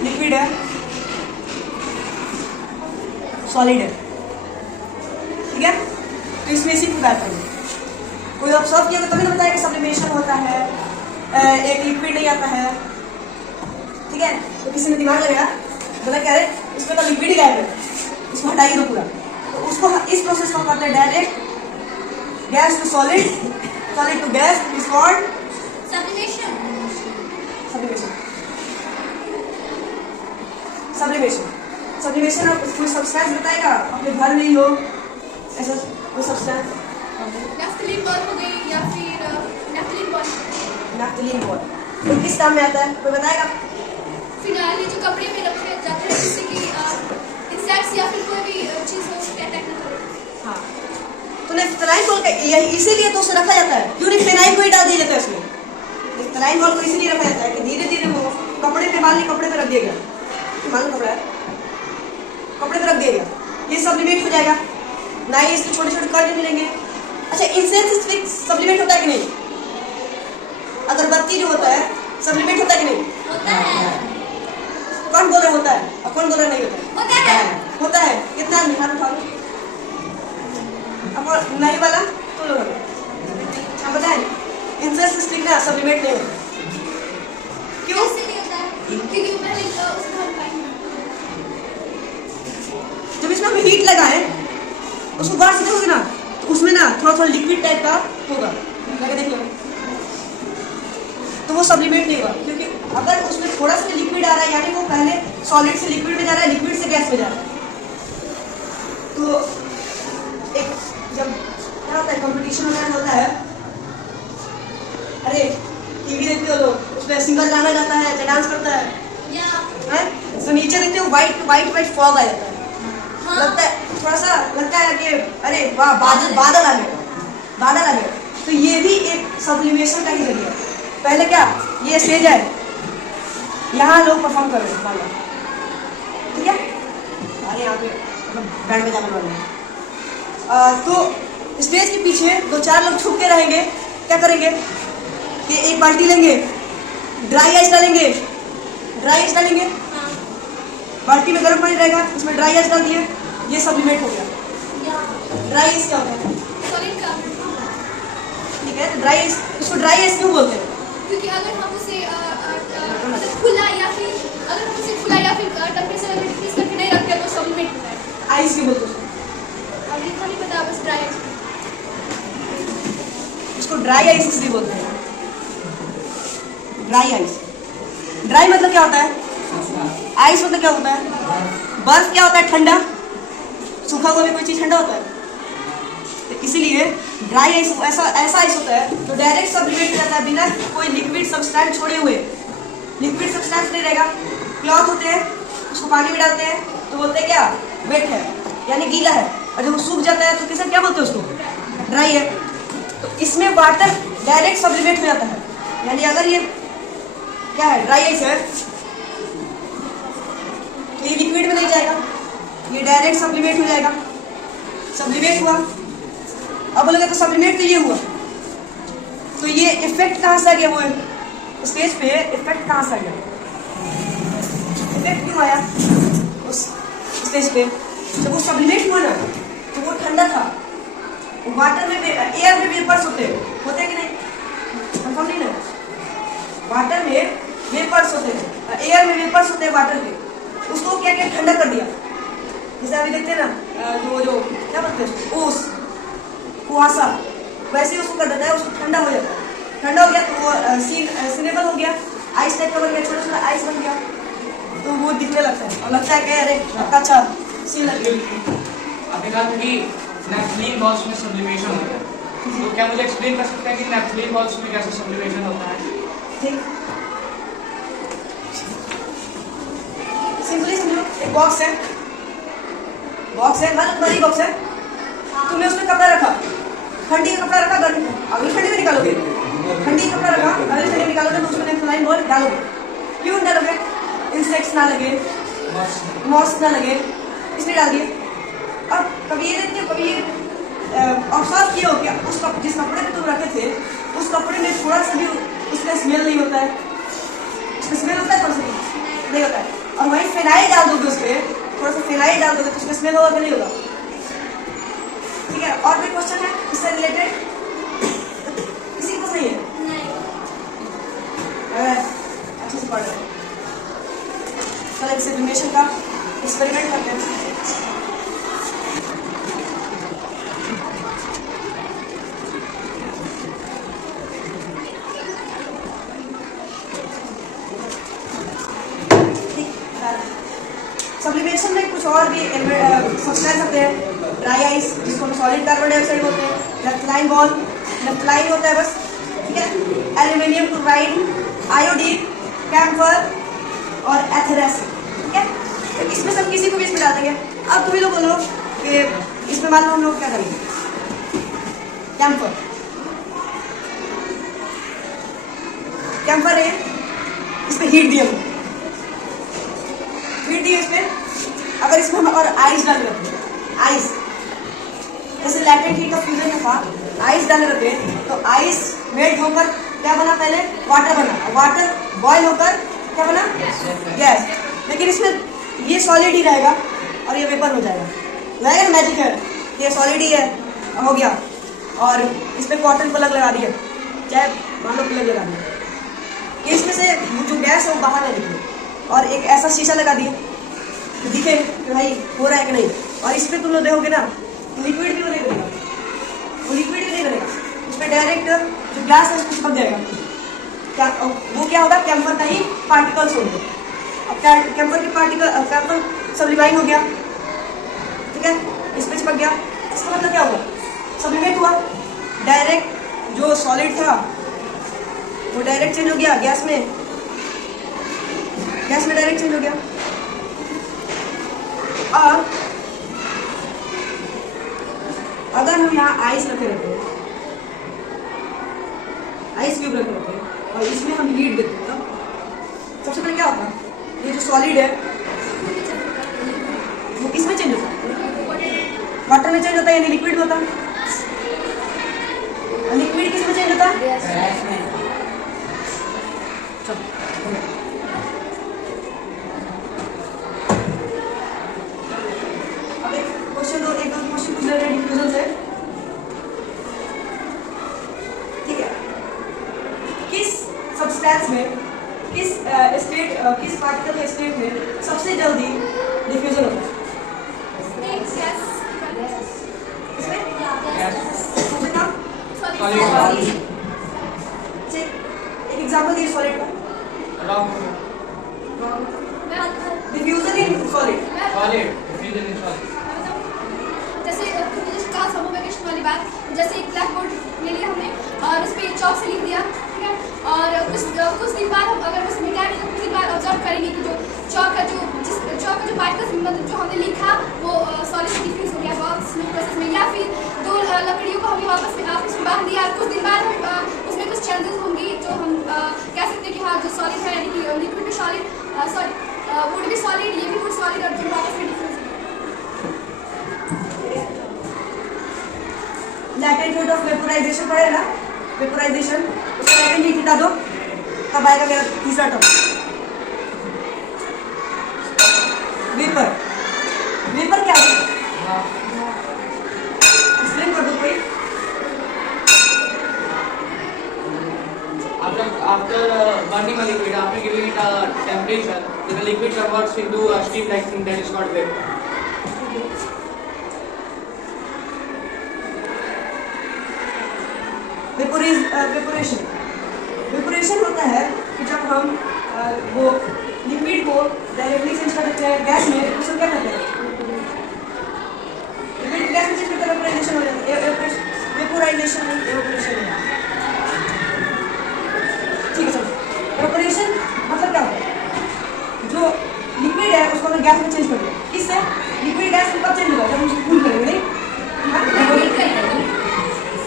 लिक्विड है, सॉलिड है, ठीक है। तो इसमें इसी को बात करेंगे। कोई ऑब्जर्व किया तभी ना बताया कि सब्लिमेशन होता है, एक लिक्विड नहीं आता है, ठीक है। तो किसी ने दिमाग लगाया, बोला क्या है इसमें तो लिक्विड ही गायब है, इसको हटाइए दो पूरा। तो उसको इस प्रोसेस को करते हैं direct gas to solid, solid to gas, is called sublimation. Sublimation आप कोई सब्सटेंस बताएगा अपने घर में ही हो ऐसा कोई सब्सटेंस? नैफ्थलीन बॉल हो गई या फिर नैफ्थलीन बॉल। नैफ्थलीन बॉल तो किस काम में आता है, कोई बताएगा? फिलहाल ये जो कपड़े में रखे जाते हैं जिससे कि इंसेक्ट्स या फिर कोई भी चीज़ हो उस पर अटैक न करे। हाँ, तो नैफ्थलीन बॉल का इसीलिए तो उसे रखा जाता है, क्यों नहीं फेनाइल को ही डाल दिया जाता है उसमें। सलाइन बॉल को इसीलिए रखा जाता है कि धीरे धीरे वो कपड़े पे मान ली कपड़े पे रख दिया गया, मान लो कपड़ा है, कपड़े पे रख दिया गया, ये सब्लिमेट हो जाएगा, ना ही इसके छोटे छोटे कर्व मिलेंगे। अच्छा, इंसेंस सब्लिमेट होता है कि नहीं? अगरबत्ती जो होता है सब्लिमेट होता है कि नहीं? होता है। कौन बोल रहा होता है और कौन बोल रहा नहीं होता होता है। होता है। कितना आदमी हाथ उठा लो, अब नहीं वाला तो लो, आप बताएं इंसेंस स्टिक ना सब्लिमेट नहीं होता, क्यों? कैसे नहीं होता है? क्योंकि वो पहले उसको हम पाएंगे। जब इसमें हम हीट लगाएं उसको बाहर से देखोगे ना तो उसमें ना थोड़ा थोड़ा लिक्विड टाइप का होगा, लगा देख लो, तो वो सब्लिमेट नहीं होगा, क्योंकि अगर उसमें थोड़ा सा लिक्विड आ रहा है यानी वो पहले सॉलिड से लिक्विड में जा रहा है, लिक्विड से गैस में जा रहा है। तो एक जब क्या होता है कंपटीशन वगैरह होता है, अरे टीवी देखते हो लोग, उसमें सिंगर गाना गाता है चाहे डांस करता है, तो नीचे देखते हो वाइट वाइट वाइट फॉग आ जाता है, लगता है थोड़ा सा लगता है कि अरे वाह बादल आ गए, बादल आ गए। तो ये भी एक सब्लिमेशन का ही जरिया है। पहले क्या, ये स्टेज है, यहाँ लोग परफॉर्म कर रहे हैं मान लो, ठीक है, अरे यहाँ पे बैंड में जाने वाले हैं, तो स्टेज के पीछे दो चार लोग छुप के रहेंगे, क्या करेंगे कि एक बाल्टी लेंगे, ड्राई आइस डालेंगे, ड्राई आइस डालेंगे, बाल्टी में गर्म पानी रहेगा, उसमें ड्राई आइस डाल दिए, ये सब्लिमेट हो गया। ड्राई आइस क्या होता है? सॉलिड का। ठीक है, तो ड्राई आइस, इसको ड्राई आइस क्यों बोलते हैं? क्योंकि अगर हम उसे मतलब खुला या फिर अगर हम उसे खुला या फिर टेम्परेचर अगर डिक्रीज करके नहीं रखते तो सब्लिमेट होता है। आइस क्यों बोलते हैं? अब इतना नहीं पता, बस ड्राई आइस। इसको ड्राई आइस इसलिए बोलते हैं, ड्राई आइस। ड्राई मतलब क्या होता है? आइस मतलब क्या होता है? बर्फ क्या होता है? ठंडा। सूखा हुआ भी कोई चीज ठंडा होता है, तो इसीलिए ड्राई आइस ऐसा आइस होता है जो डायरेक्ट सब्लिमेट रहता है बिना कोई लिक्विड सब्सटेंस छोड़े हुए। लिक्विड सब्सटेंस नहीं रहेगा, क्लॉथ होते हैं, उसको पानी में डालते हैं तो बोलते हैं क्या, वेट है यानी गीला है, और जब वो सूख जाता है तो किसे क्या बोलते हैं, उसको ड्राई है। तो इसमें वाटर डायरेक्ट सब्लिमेट हो जाता है, यानी अगर ये क्या है, ड्राई आइस है, तो ये लिक्विड में नहीं जाएगा, ये डायरेक्ट सब्लिमेट हो जाएगा। सब्लिमेट हुआ, अब बोलेगा तो सब्लिमेट तो ये हुआ, तो ये इफेक्ट कहाँ से आ गया, वो स्टेज पे इफेक्ट कहाँ से आ गया, इफेक्ट क्यों आया उस स्टेज पे? जब वो सब्लिमेट हुआ ना तो वो ठंडा था, वाटर में एयर में वेपर्स होते हैं कि नहीं, कंफर्म नहीं ना, वाटर में वेपर्स होते हैं, एयर में वेपर्स होते हैं वाटर के, उसको क्या क्या ठंडा कर दिया। जैसे अभी देखते हैं ना जो क्या बोलते हैं ओस, कुहासा, वैसे ही उसको कर देता है, उसको ठंडा हो जाता है, ठंडा हो गया तो वो सीनेबल हो गया, आइस टाइप का बन गया, छोटा छोटा आइस बन गया, तो वो दिखने लगता है और लगता है कि अरे अच्छा सीन लग गया। आपने कहा था कि नेफ्थलीन बॉल्स में सब्लिमेशन होता है, तो क्या मुझे एक्सप्लेन कर सकते हैं कि नेफ्थलीन बॉल्स में कैसे सब्लिमेशन होता है? ठीक, सिंपली समझो, एक बॉक्स है, मतलब बड़ी बॉक्स है, तुमने उसमें कपड़ा रखा, ठंडी का कपड़ा रखा, गर्मी अगली ठंडी में निकालोगे, ठंडी का कपड़ा रखा अगली ठंडी में निकालोगे तो उसमें नेफ्थलीन बॉल डालोगे, क्यों डालोगे? इंसेक्ट्स ना लगे, मॉस ना लगे, इसलिए डाल दिए। अब कभी ये देखते हो, कभी ऑब्जर्व किए हो क्या, उस जिस कपड़े पे तुम रखे थे उस कपड़े में थोड़ा सा भी उसका स्मेल नहीं होता है, उसका स्मेल होता है, थोड़ा सा नहीं होता है, और वहीं फिनाइल डाल दोगे, उस पर थोड़ा सा फिनाइल डाल दोगे तो उसका स्मेल होगा कि नहीं होगा? ठीक है, और कोई क्वेश्चन है इससे रिलेटेड? किसी को नहीं है? अच्छे से पढ़ रहे हैं, कल एक्सपेरिमेशन का एक्सपेरिमेंट करते हैं। सब्लिमेशन में कुछ और भी सब्सटेंस होते हैं, ड्राई आइस जिसको हम सॉलिड कार्बन डाइऑक्साइड बोलते हैं, नेफ्थलाइन बॉल, नेफ्थलाइन होता है बस, ठीक है, एल्यूमिनियम क्लोराइड, आयोडीन, कैम्फर और एथेरेसिन, ठीक है। तो इसमें सब किसी को भी इसमें डाल देंगे। अब तुम लोग बोलो कि इसमें मान लो हम लोग क्या करेंगे, कैम्फर, कैंपर है, इसमें हीट दिया इसमें। अगर इसमें हम और आइस डाल रखे, आइस जैसे लैटेंट हीट का फ्यूजन में था, आइस डाल रखे तो आइस मेल्ट होकर क्या बना, पहले वाटर बना, वाटर बॉयल होकर क्या बना, गैस। लेकिन इसमें ये सॉलिड ही रहेगा और ये वेपर हो जाएगा। लगेगा ना मैजिक है, ये सॉलिड ही है, हो गया। और इसमें कॉटन प्लग लगा दिया, चाहे मान लो प्लग लगा दिया, कि इसमें से जो गैस है वो बाहर नहीं निकले। और एक ऐसा शीशा लगा दिया कि दिखे कि भाई हो रहा है कि नहीं। और इस पर तुम लोग देखोगे ना, लिक्विड भी नहीं करेगा, वो लिक्विड भी नहीं करेगा, उसमें डायरेक्ट जो गैस है उसको चिपक जाएगा। क्या वो क्या होगा, कैंपर का ही पार्टिकल्स होंगे। अब कैंपर के पार्टिकल, कैंपर सब्लिमाइन हो गया, ठीक है, इसमें चिपक गया। इसका मतलब क्या हुआ, सब्लिमेट हुआ, डायरेक्ट जो सॉलिड था वो डायरेक्ट चेंज हो गया गैस में, डायरेक्ट चेंज हो गया। और अगर हम यहाँ आइस रखे रहते हैं, आइस क्यूब रखे रहते हैं और इसमें हम हीट देते हैं, तो सबसे पहले क्या होता है, ये जो सॉलिड है वो किसमें चेंज होता है, वाटर में चेंज होता है, यानी लिक्विड में होता है। लिक्विड किसमें चेंज होता है, अब एक दो क्वेश्चन पूछ ले रहे हैं डिफ्यूजन से, ठीक है। किस सब्सटेंस में, किस पार्टिकल के स्टेट में सबसे जल्दी डिफ्यूजन होता है, इसमें सबसे कम एक एग्जांपल दिए सॉलिड का, डिफ्यूजन इन सॉलिड, जैसे तुमने कहा समूह वेकेशन वाली बात, जैसे एक ब्लैक बोर्ड ले लिया हमने और उस पर चौक से लिख दिया, ठीक है। और कुछ दिन बाद हम अगर उस मिटा तो कुछ दिन बाद ऑब्जर्व करेंगे कि जो चौक का जो पार्टिकल्स मतलब जो हमने लिखा वो सॉलिड से डिफ्यूज हो गया बहुत स्लो प्रोसेस में, या फिर दो लकड़ियों को हमने वापस में आपस में बांध दिया और कुछ दिन बाद हम उसमें कुछ चेंजेस होंगी जो हम कह सकते हैं कि हाँ जो सॉलिड है, यानी कि लिक्विड भी सॉलिड, सॉरी वुड भी सॉलिड, ये भी वुड सॉलिड, और जो वापस में diffuse latent heat of vaporisation पढ़े ना, वेपोराइजेशन, उसका लैटेंट हीट हटा दो, तब आएगा मेरा तीसरा टर्म, वेपर। वेपर क्या है, एक्सप्लेन कर दो कोई। After burning a liquid, after giving it a temperature, the liquid converts into a steam-like thing that is called vapor. Evaporation होता है कि जब हम वो लिक्विड को डायरेक्टली चेंज कर देते हैं गैस में, उसको क्या करते हैं, लिक्विड गैस में चेंज करते हैं, वेपोराइजेशन हो जाता है, वेपोराइजेशन नहीं एवापोरेशन है, ठीक है। चलो वेपोरेशन मतलब क्या होता है, जो लिक्विड है उसको हमें गैस में चेंज कर दिया, किससे, लिक्विड गैस में कब चेंज होगा, जब हम उसको कूल करेंगे, नहीं,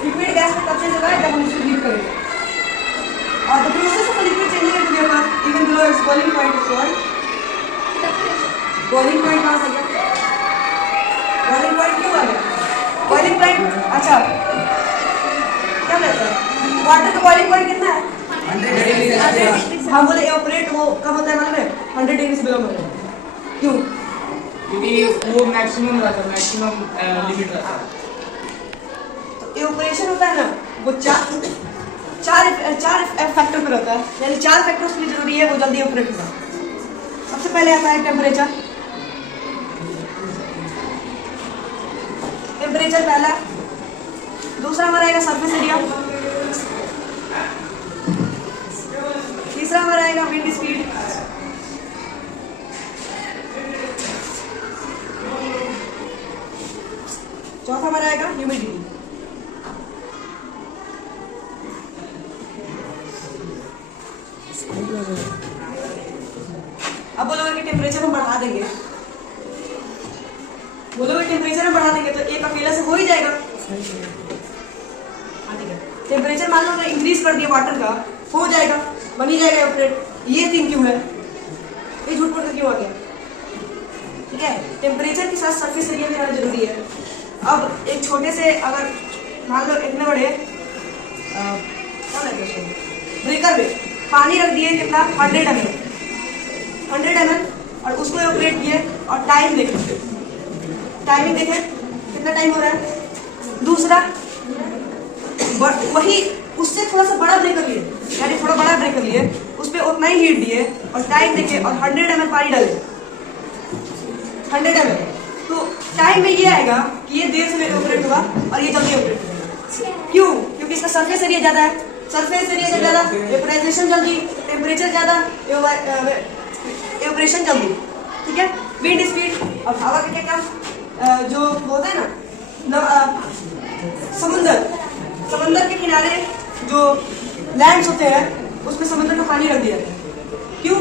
लिक्विड गैस में कब चेंज होगा, जब हम उसको हीट करेंगे। और the process of liquid changing into vapour even below it's boiling point is called, boiling point कहाँ से गया, बॉइलिंग पॉइंट क्यों आ गया, बॉइलिंग पॉइंट, अच्छा क्या कहते हैं, वाटर का बॉइलिंग पॉइंट कितना है, 100 डिग्री। हम बोले एवापोरेट वो कब होता है मालूम है, 100 डिग्री से बिलो में, क्यों, क्योंकि वो मैक्सिमम रहता है, मैक्सिमम लिमिट रहता है। एवापोरेशन होता है ना, वो चार फैक्टर पर होता है, यानी 4 फैक्टर्स की जरूरी है वो जल्दी एवापोरेट होगा। सबसे पहले आता है टेम्परेचर, पहला, दूसरा हमारा आएगा सरफेस एरिया, तीसरा हमारा आएगा विंड स्पीड, चौथा हमारा आएगा ह्यूमिडिटी। अब बोलोगे कि टेम्परेचर हम बढ़ा देंगे, तो एक अकेला से हो ही जाएगा, हाँ ठीक है। टेम्परेचर मान लो इंक्रीज कर दिया वाटर का, हो जाएगा, बन ही जाएगा एवोपरेट। ये 3 क्यों है, ये झूठ बोल कर क्यों आ गया? ठीक है, टेम्परेचर के साथ सरफेस एरिया भी रहना जरूरी है। अब एक छोटे से अगर मान लो इतने बड़े क्या लगता है ब्रेकर में पानी रख दिए कितना 100 ml और उसको एवोपरेट किए और टाइम देखें, टाइमिंग देखें कितना टाइम हो रहा है। दूसरा वही उससे थोड़ा सा बड़ा ब्रेकर लिए, यानी थोड़ा बड़ा ब्रेकर लिए, उस पर उतना ही हीट दिए और टाइम देखे और 100 ml पानी डाले 100 ml, तो टाइम में ये आएगा कि ये देर से ऑपरेट होगा और ये जल्दी ऑपरेट होगा। क्यों? क्योंकि इसका सरफेस एरिया ज्यादा है, सरफेस एरिया जब ज्यादा वेपोराइजेशन जल्दी, टेम्परेचर ज्यादा, एवोपरेशन जल्दी। ठीक है, विंड स्पीड और हवा का क्या काम, जो होता है ना समंदर के किनारे जो लैंड्स होते हैं उसमें समंदर का पानी रख दिया जाता है। क्यों?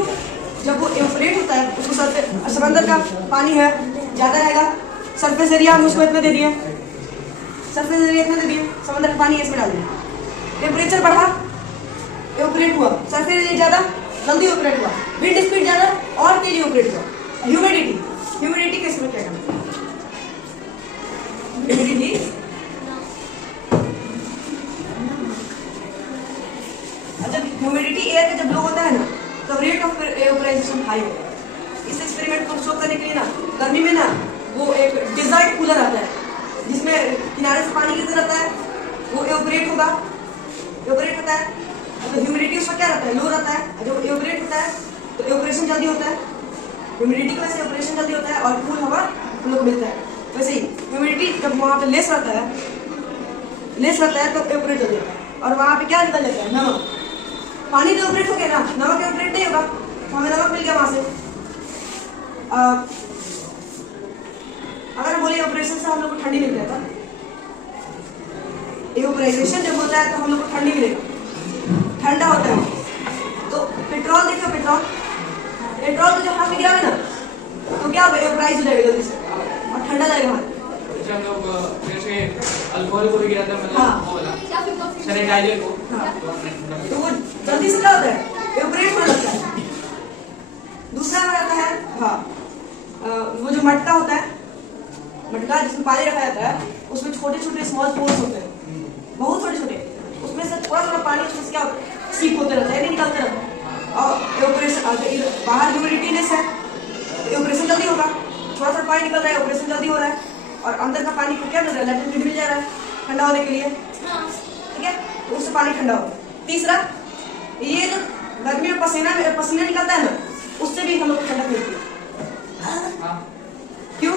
जब वो एवोपरेट होता है उसको समंदर का पानी है ज्यादा रहेगा, सरफेस एरिया हम उसको इतना दे दिए, सरफेस एरिया इतना दे दिए, समंदर का पानी इसमें डाल दिया, टेम्परेचर बढ़ा एवोपरेट हुआ, सरफेस एरिया ज्यादा जल्दी ऑपरेट हुआ, विंड स्पीड ज्यादा और तेजी ऑपरेट हुआ। ह्यूमिडिटी का इसमें क्या करना, ह्यूमिडिटी जब ह्यूमिडिटी एयर का जब लो होता है ना तो रेट ऑफ वेपोराइजेशन हाई होता है। इस एक्सपेरिमेंट को शो करने के लिए ना गर्मी में ना वो एक डिजर्ट कूलर आता है जिसमें किनारे से पानी गिरता रहता है, वो एवोपरेट होगा, एवोपरेट होता है तो ह्यूमिडिटी उसका क्या रहता है, लो रहता है। जब एवोपरेट होता है तो एवोपरेशन जल्दी होता है, ह्यूमिडिटी की वजह से एवोपरेशन जल्दी होता है और कूल हवा हम लोग मिलता है। वैसे ही ह्यूमिडिटी जब वहाँ पे लेस रहता है तो एवोपरेट जल्दी होता है और वहाँ पे क्या निकल जाता है, नमक। पानी तो ऑपरेट हो गया ना, नमक ऑपरेट नहीं होगा, तो हमें नमक मिल गया वहां से। अगर बोले ऑपरेशन से हम लोग को ठंडी मिल जाता, एवोपराइजेशन जब होता है तो हम लोग को ठंडी मिलेगा, ठंडा होता है। तो पेट्रोल देखो, पेट्रोल तो जब हाथ में गिरा ना तो क्या होगा, एवोपराइज हो जाएगा जल्दी से और ठंडा जाएगा हाथ। हम लोग जैसे अल्कोहल को भी गिराता है, मतलब वो वाला सैनिटाइजर को, तो वो जल्दी से क्या होता है, एवोपरेट होने लगता है। दूसरा रहता है वो जो मटका होता है, मटका जिसमें पानी रखा जाता है, उसमें छोटे छोटे स्मॉल पोर्स होते हैं, बहुत छोटे छोटे, उसमें से थोड़ा थोड़ा पानी उसमें से क्या होता है, सीप होते रहता है, निकलते रहता है। और एवोपरेशन बाहर ह्यूमिडिटी लेस है, एवोपरेशन जल्दी होगा, थोड़ा थोड़ा पानी निकल रहा है, एवोपरेशन जल्दी हो रहा है और अंदर का पानी को क्या मिल रहा है, लैटिट्यूड मिल जा रहा है ठंडा होने के लिए। ठीक है, तो उससे पानी ठंडा होगा। तीसरा, ये जो गर्मी में पसीना निकलता है ना, उससे भी हम लोग को ठंडक मिलती है। क्यों?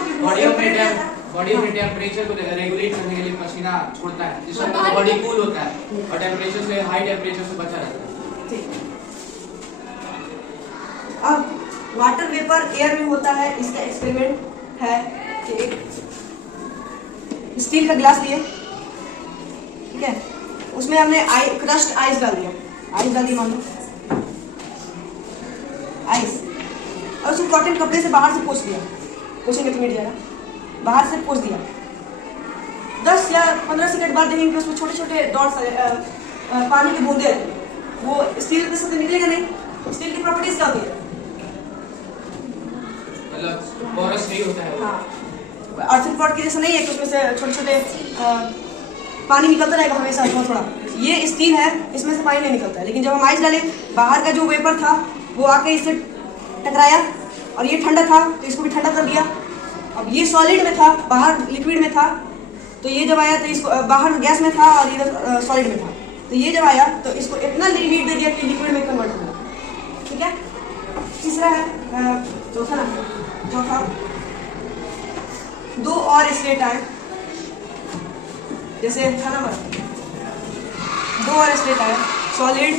बॉडी में टेम्परेचर को रेगुलेट करने के लिए पसीना छोड़ता है, जिससे बॉडी कूल होता है और टेम्परेचर से, हाई टेम्परेचर से बचा रहता है। ठीक। अब वाटर वेपर एयर में होता है, इसका एक्सपेरिमेंट है कि स्टील का ग्लास लिए, ठीक है, उसमें हमने क्रश्ड आइस डाल दिया, मान लो आइस, और उसको कॉटन कपड़े से बाहर से पोंछ दिया, पोंछेंगे तो मिट जाएगा, बाहर से पोंछ दिया। 10 या 15 सेकंड बाद देखेंगे कि उसमें छोटे छोटे डॉट्स पानी के बूंदे, वो स्टील के साथ निकलेगा नहीं। स्टील की प्रॉपर्टीज क्या होती है, मतलब पोरस नहीं होता है। हाँ, अर्थन पॉट की जैसे नहीं है कि उसमें से छोटे छोटे पानी निकलता रहेगा हमेशा थोड़ा थोड़ा। ये स्टील है, इसमें से पानी नहीं निकलता है, लेकिन जब हम आइस डाले, बाहर का जो वेपर था वो आके इससे टकराया और ये ठंडा था तो इसको भी ठंडा कर दिया। अब ये सॉलिड में था, बाहर लिक्विड में था, तो ये जब आया तो इसको बाहर गैस में था और इधर सॉलिड में था, तो ये जब आया तो इसको इतना हीट दे दिया कि लिक्विड में कन्वर्ट हो गया। ठीक है, तीसरा है चौथा 2 और स्टेट आए, जैसे था ना 2 और स्टेट आए, सॉलिड,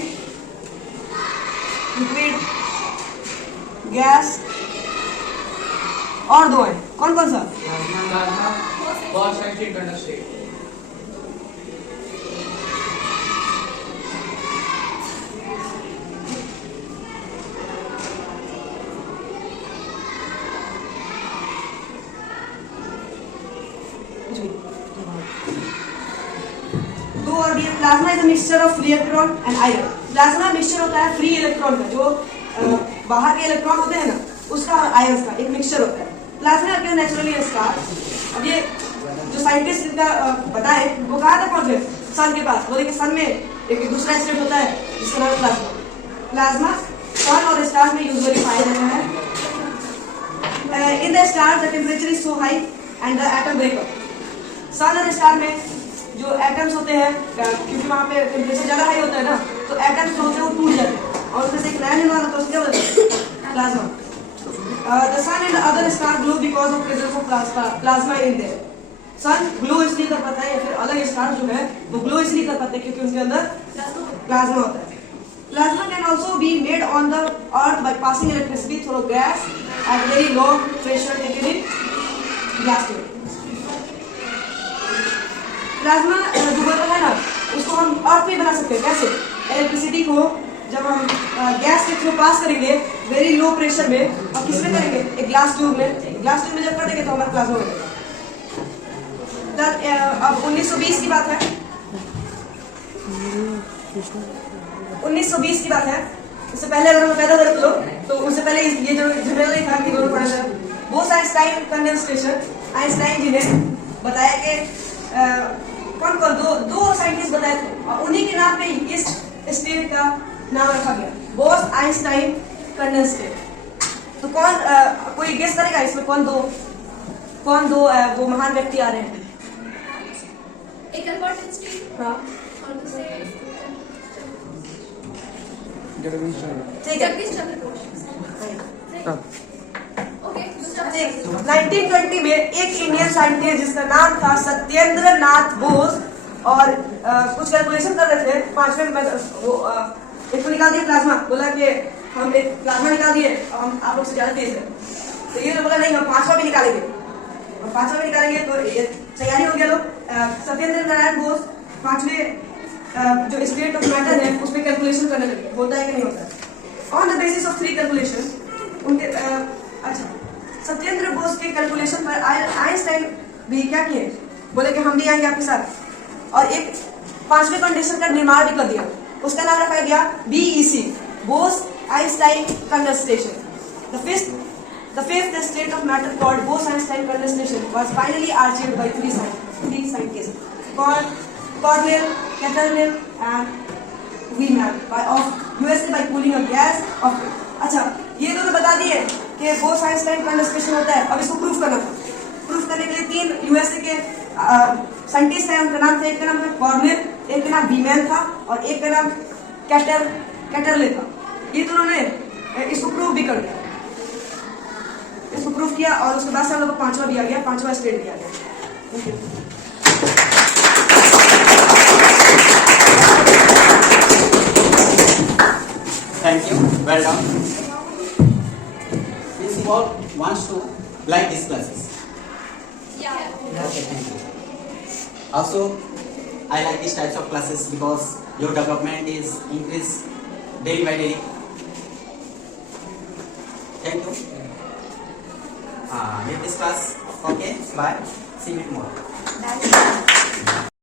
लिक्विड, गैस, और 2 है, कौन कौन सा? बहुत सारे conduction. Plasma is a mixture of electron and iron. Plasma mixture होता है फ्री इलेक्ट्रॉन का, जो बाहर के इलेक्ट्रॉन होते हैं ना उसका और आयंस का एक मिक्सचर होता है। प्लाज्मा क्या नेचुरली स्टार। अब ये जो साइंटिस्ट इनका बताए वो कहाँ तक पहुंचे, सन के पास। बोले कि सन में एक दूसरा स्टेट होता है जिसका नाम प्लाज्मा। प्लाज्मा सन और स्टार में यूजुअली पाया जाता है। In the star the temperature is so high and the atom break up. Sun और स्टार में जो एटम्स होते हैं, क्योंकि वहाँ पे टेम्परेचर ज़्यादा हाई होता है ना, तो एटम्स जो होते हैं वो टूट जाते हैं और उसमें से एक नया निर्माण होता है, उसको क्या बोलते हैं, plasma. The sun and the other star glow because of presence of plasma in there. Sun glow इसलिए कर पाता है या फिर अलग स्टार जो है वो ग्लो इसलिए कर पाते हैं क्योंकि उनके अंदर प्लाज्मा होता है। Plasma can also be made on the earth by passing electricity through gas at very low pressure taken in glass tube. Plasma जो होता है ना उसको हम अर्थ पे बना सकते हैं। कैसे? इलेक्ट्रिसिटी को जब हम गैस के थ्रू पास करेंगे वेरी लो प्रेशर में, और किस में करेंगे, एक ग्लास ट्यूब में। ग्लास ट्यूब में जब कर देंगे तो हमारा प्लाज्मा बनेगा। अब 1920 की बात है, 1920 की बात है। इससे पहले अगर हम पैदा करते लोग तो उससे पहले ये जो जनरल नहीं था कि दोनों पढ़ा था, बोस आइंस्टाइन कंडेंसेशन। आइंस्टाइन जी ने बताया कि कौन कौन दो साइंटिस्ट बताए थे और उन्हीं के नाम पे इस स्टेट का नाम रखा गया, बोस आइंस्टाइन कंडेंसेशन। तो कौन कोई गेस करेगा इसमें कौन दो वो महान व्यक्ति आ रहे हैं? एक अल्बर्ट आइंस्टाइन हाँ और दूसरे ठीक है। जगदीश चंद्र बोस। ओके, दूसरा 1920 में एक इंडियन साइंटिस्ट जिसका नाम था सत्येंद्र नाथ बोस और कुछ कैलकुलेशन कर रहे थे। पांचवें में वो एक को निकाल दिया प्लाज्मा, बोला कि हम एक प्लाज्मा निकाल दिए और हम आप लोग से ज्यादा तेज है। तो ये बोला नहीं, हम पांचवा भी निकालेंगे, और पांचवा भी निकालेंगे। तो ये तैयारी हो गया लोग। सत्येंद्र नारायण बोस पांचवें जो स्टेट ऑफ मैटर है उसमें कैलकुलेशन करने लगे, होता है कि नहीं होता है। On the basis of 3 calculation उनके अच्छा सत्येंद्र बोस के कैलकुलेशन पर आइंस्टाइन भी क्या किए, बोले कि हम भी आएंगे आपके साथ, और एक 5वें कंडीशन का निर्माण भी कर दिया। उसका नाम रखा गया BEC, Bose Einstein condensation. The fifth state of matter called Bose-Einstein condensation was finally achieved by three scientists called Cornell, Catternill and Wieman of USA by cooling a gas of। अच्छा, ये दोनों बता दिए कि Bose-Einstein condensation होता है। अब इसको प्रूफ करना था। प्रूफ करने के लिए 3 USA के साइंटिस्ट हैं, उनका नाम था, एक का नाम था कॉर्नेल, एक का नाम वीमैन था और एक का नाम कैटरले था। ये दोनों ने इसको प्रूफ भी कर दिया, इसको प्रूफ किया और उसके बाद से हम लोग को 5वां दिया गया, 5वां स्टेट दिया गया। Thank you. Well done. Principal wants to like these classes. Yeah. Okay, thank you. Also, I like these types of classes because your development is increased day by day. Thank you. With this class, okay, bye. See you tomorrow. That's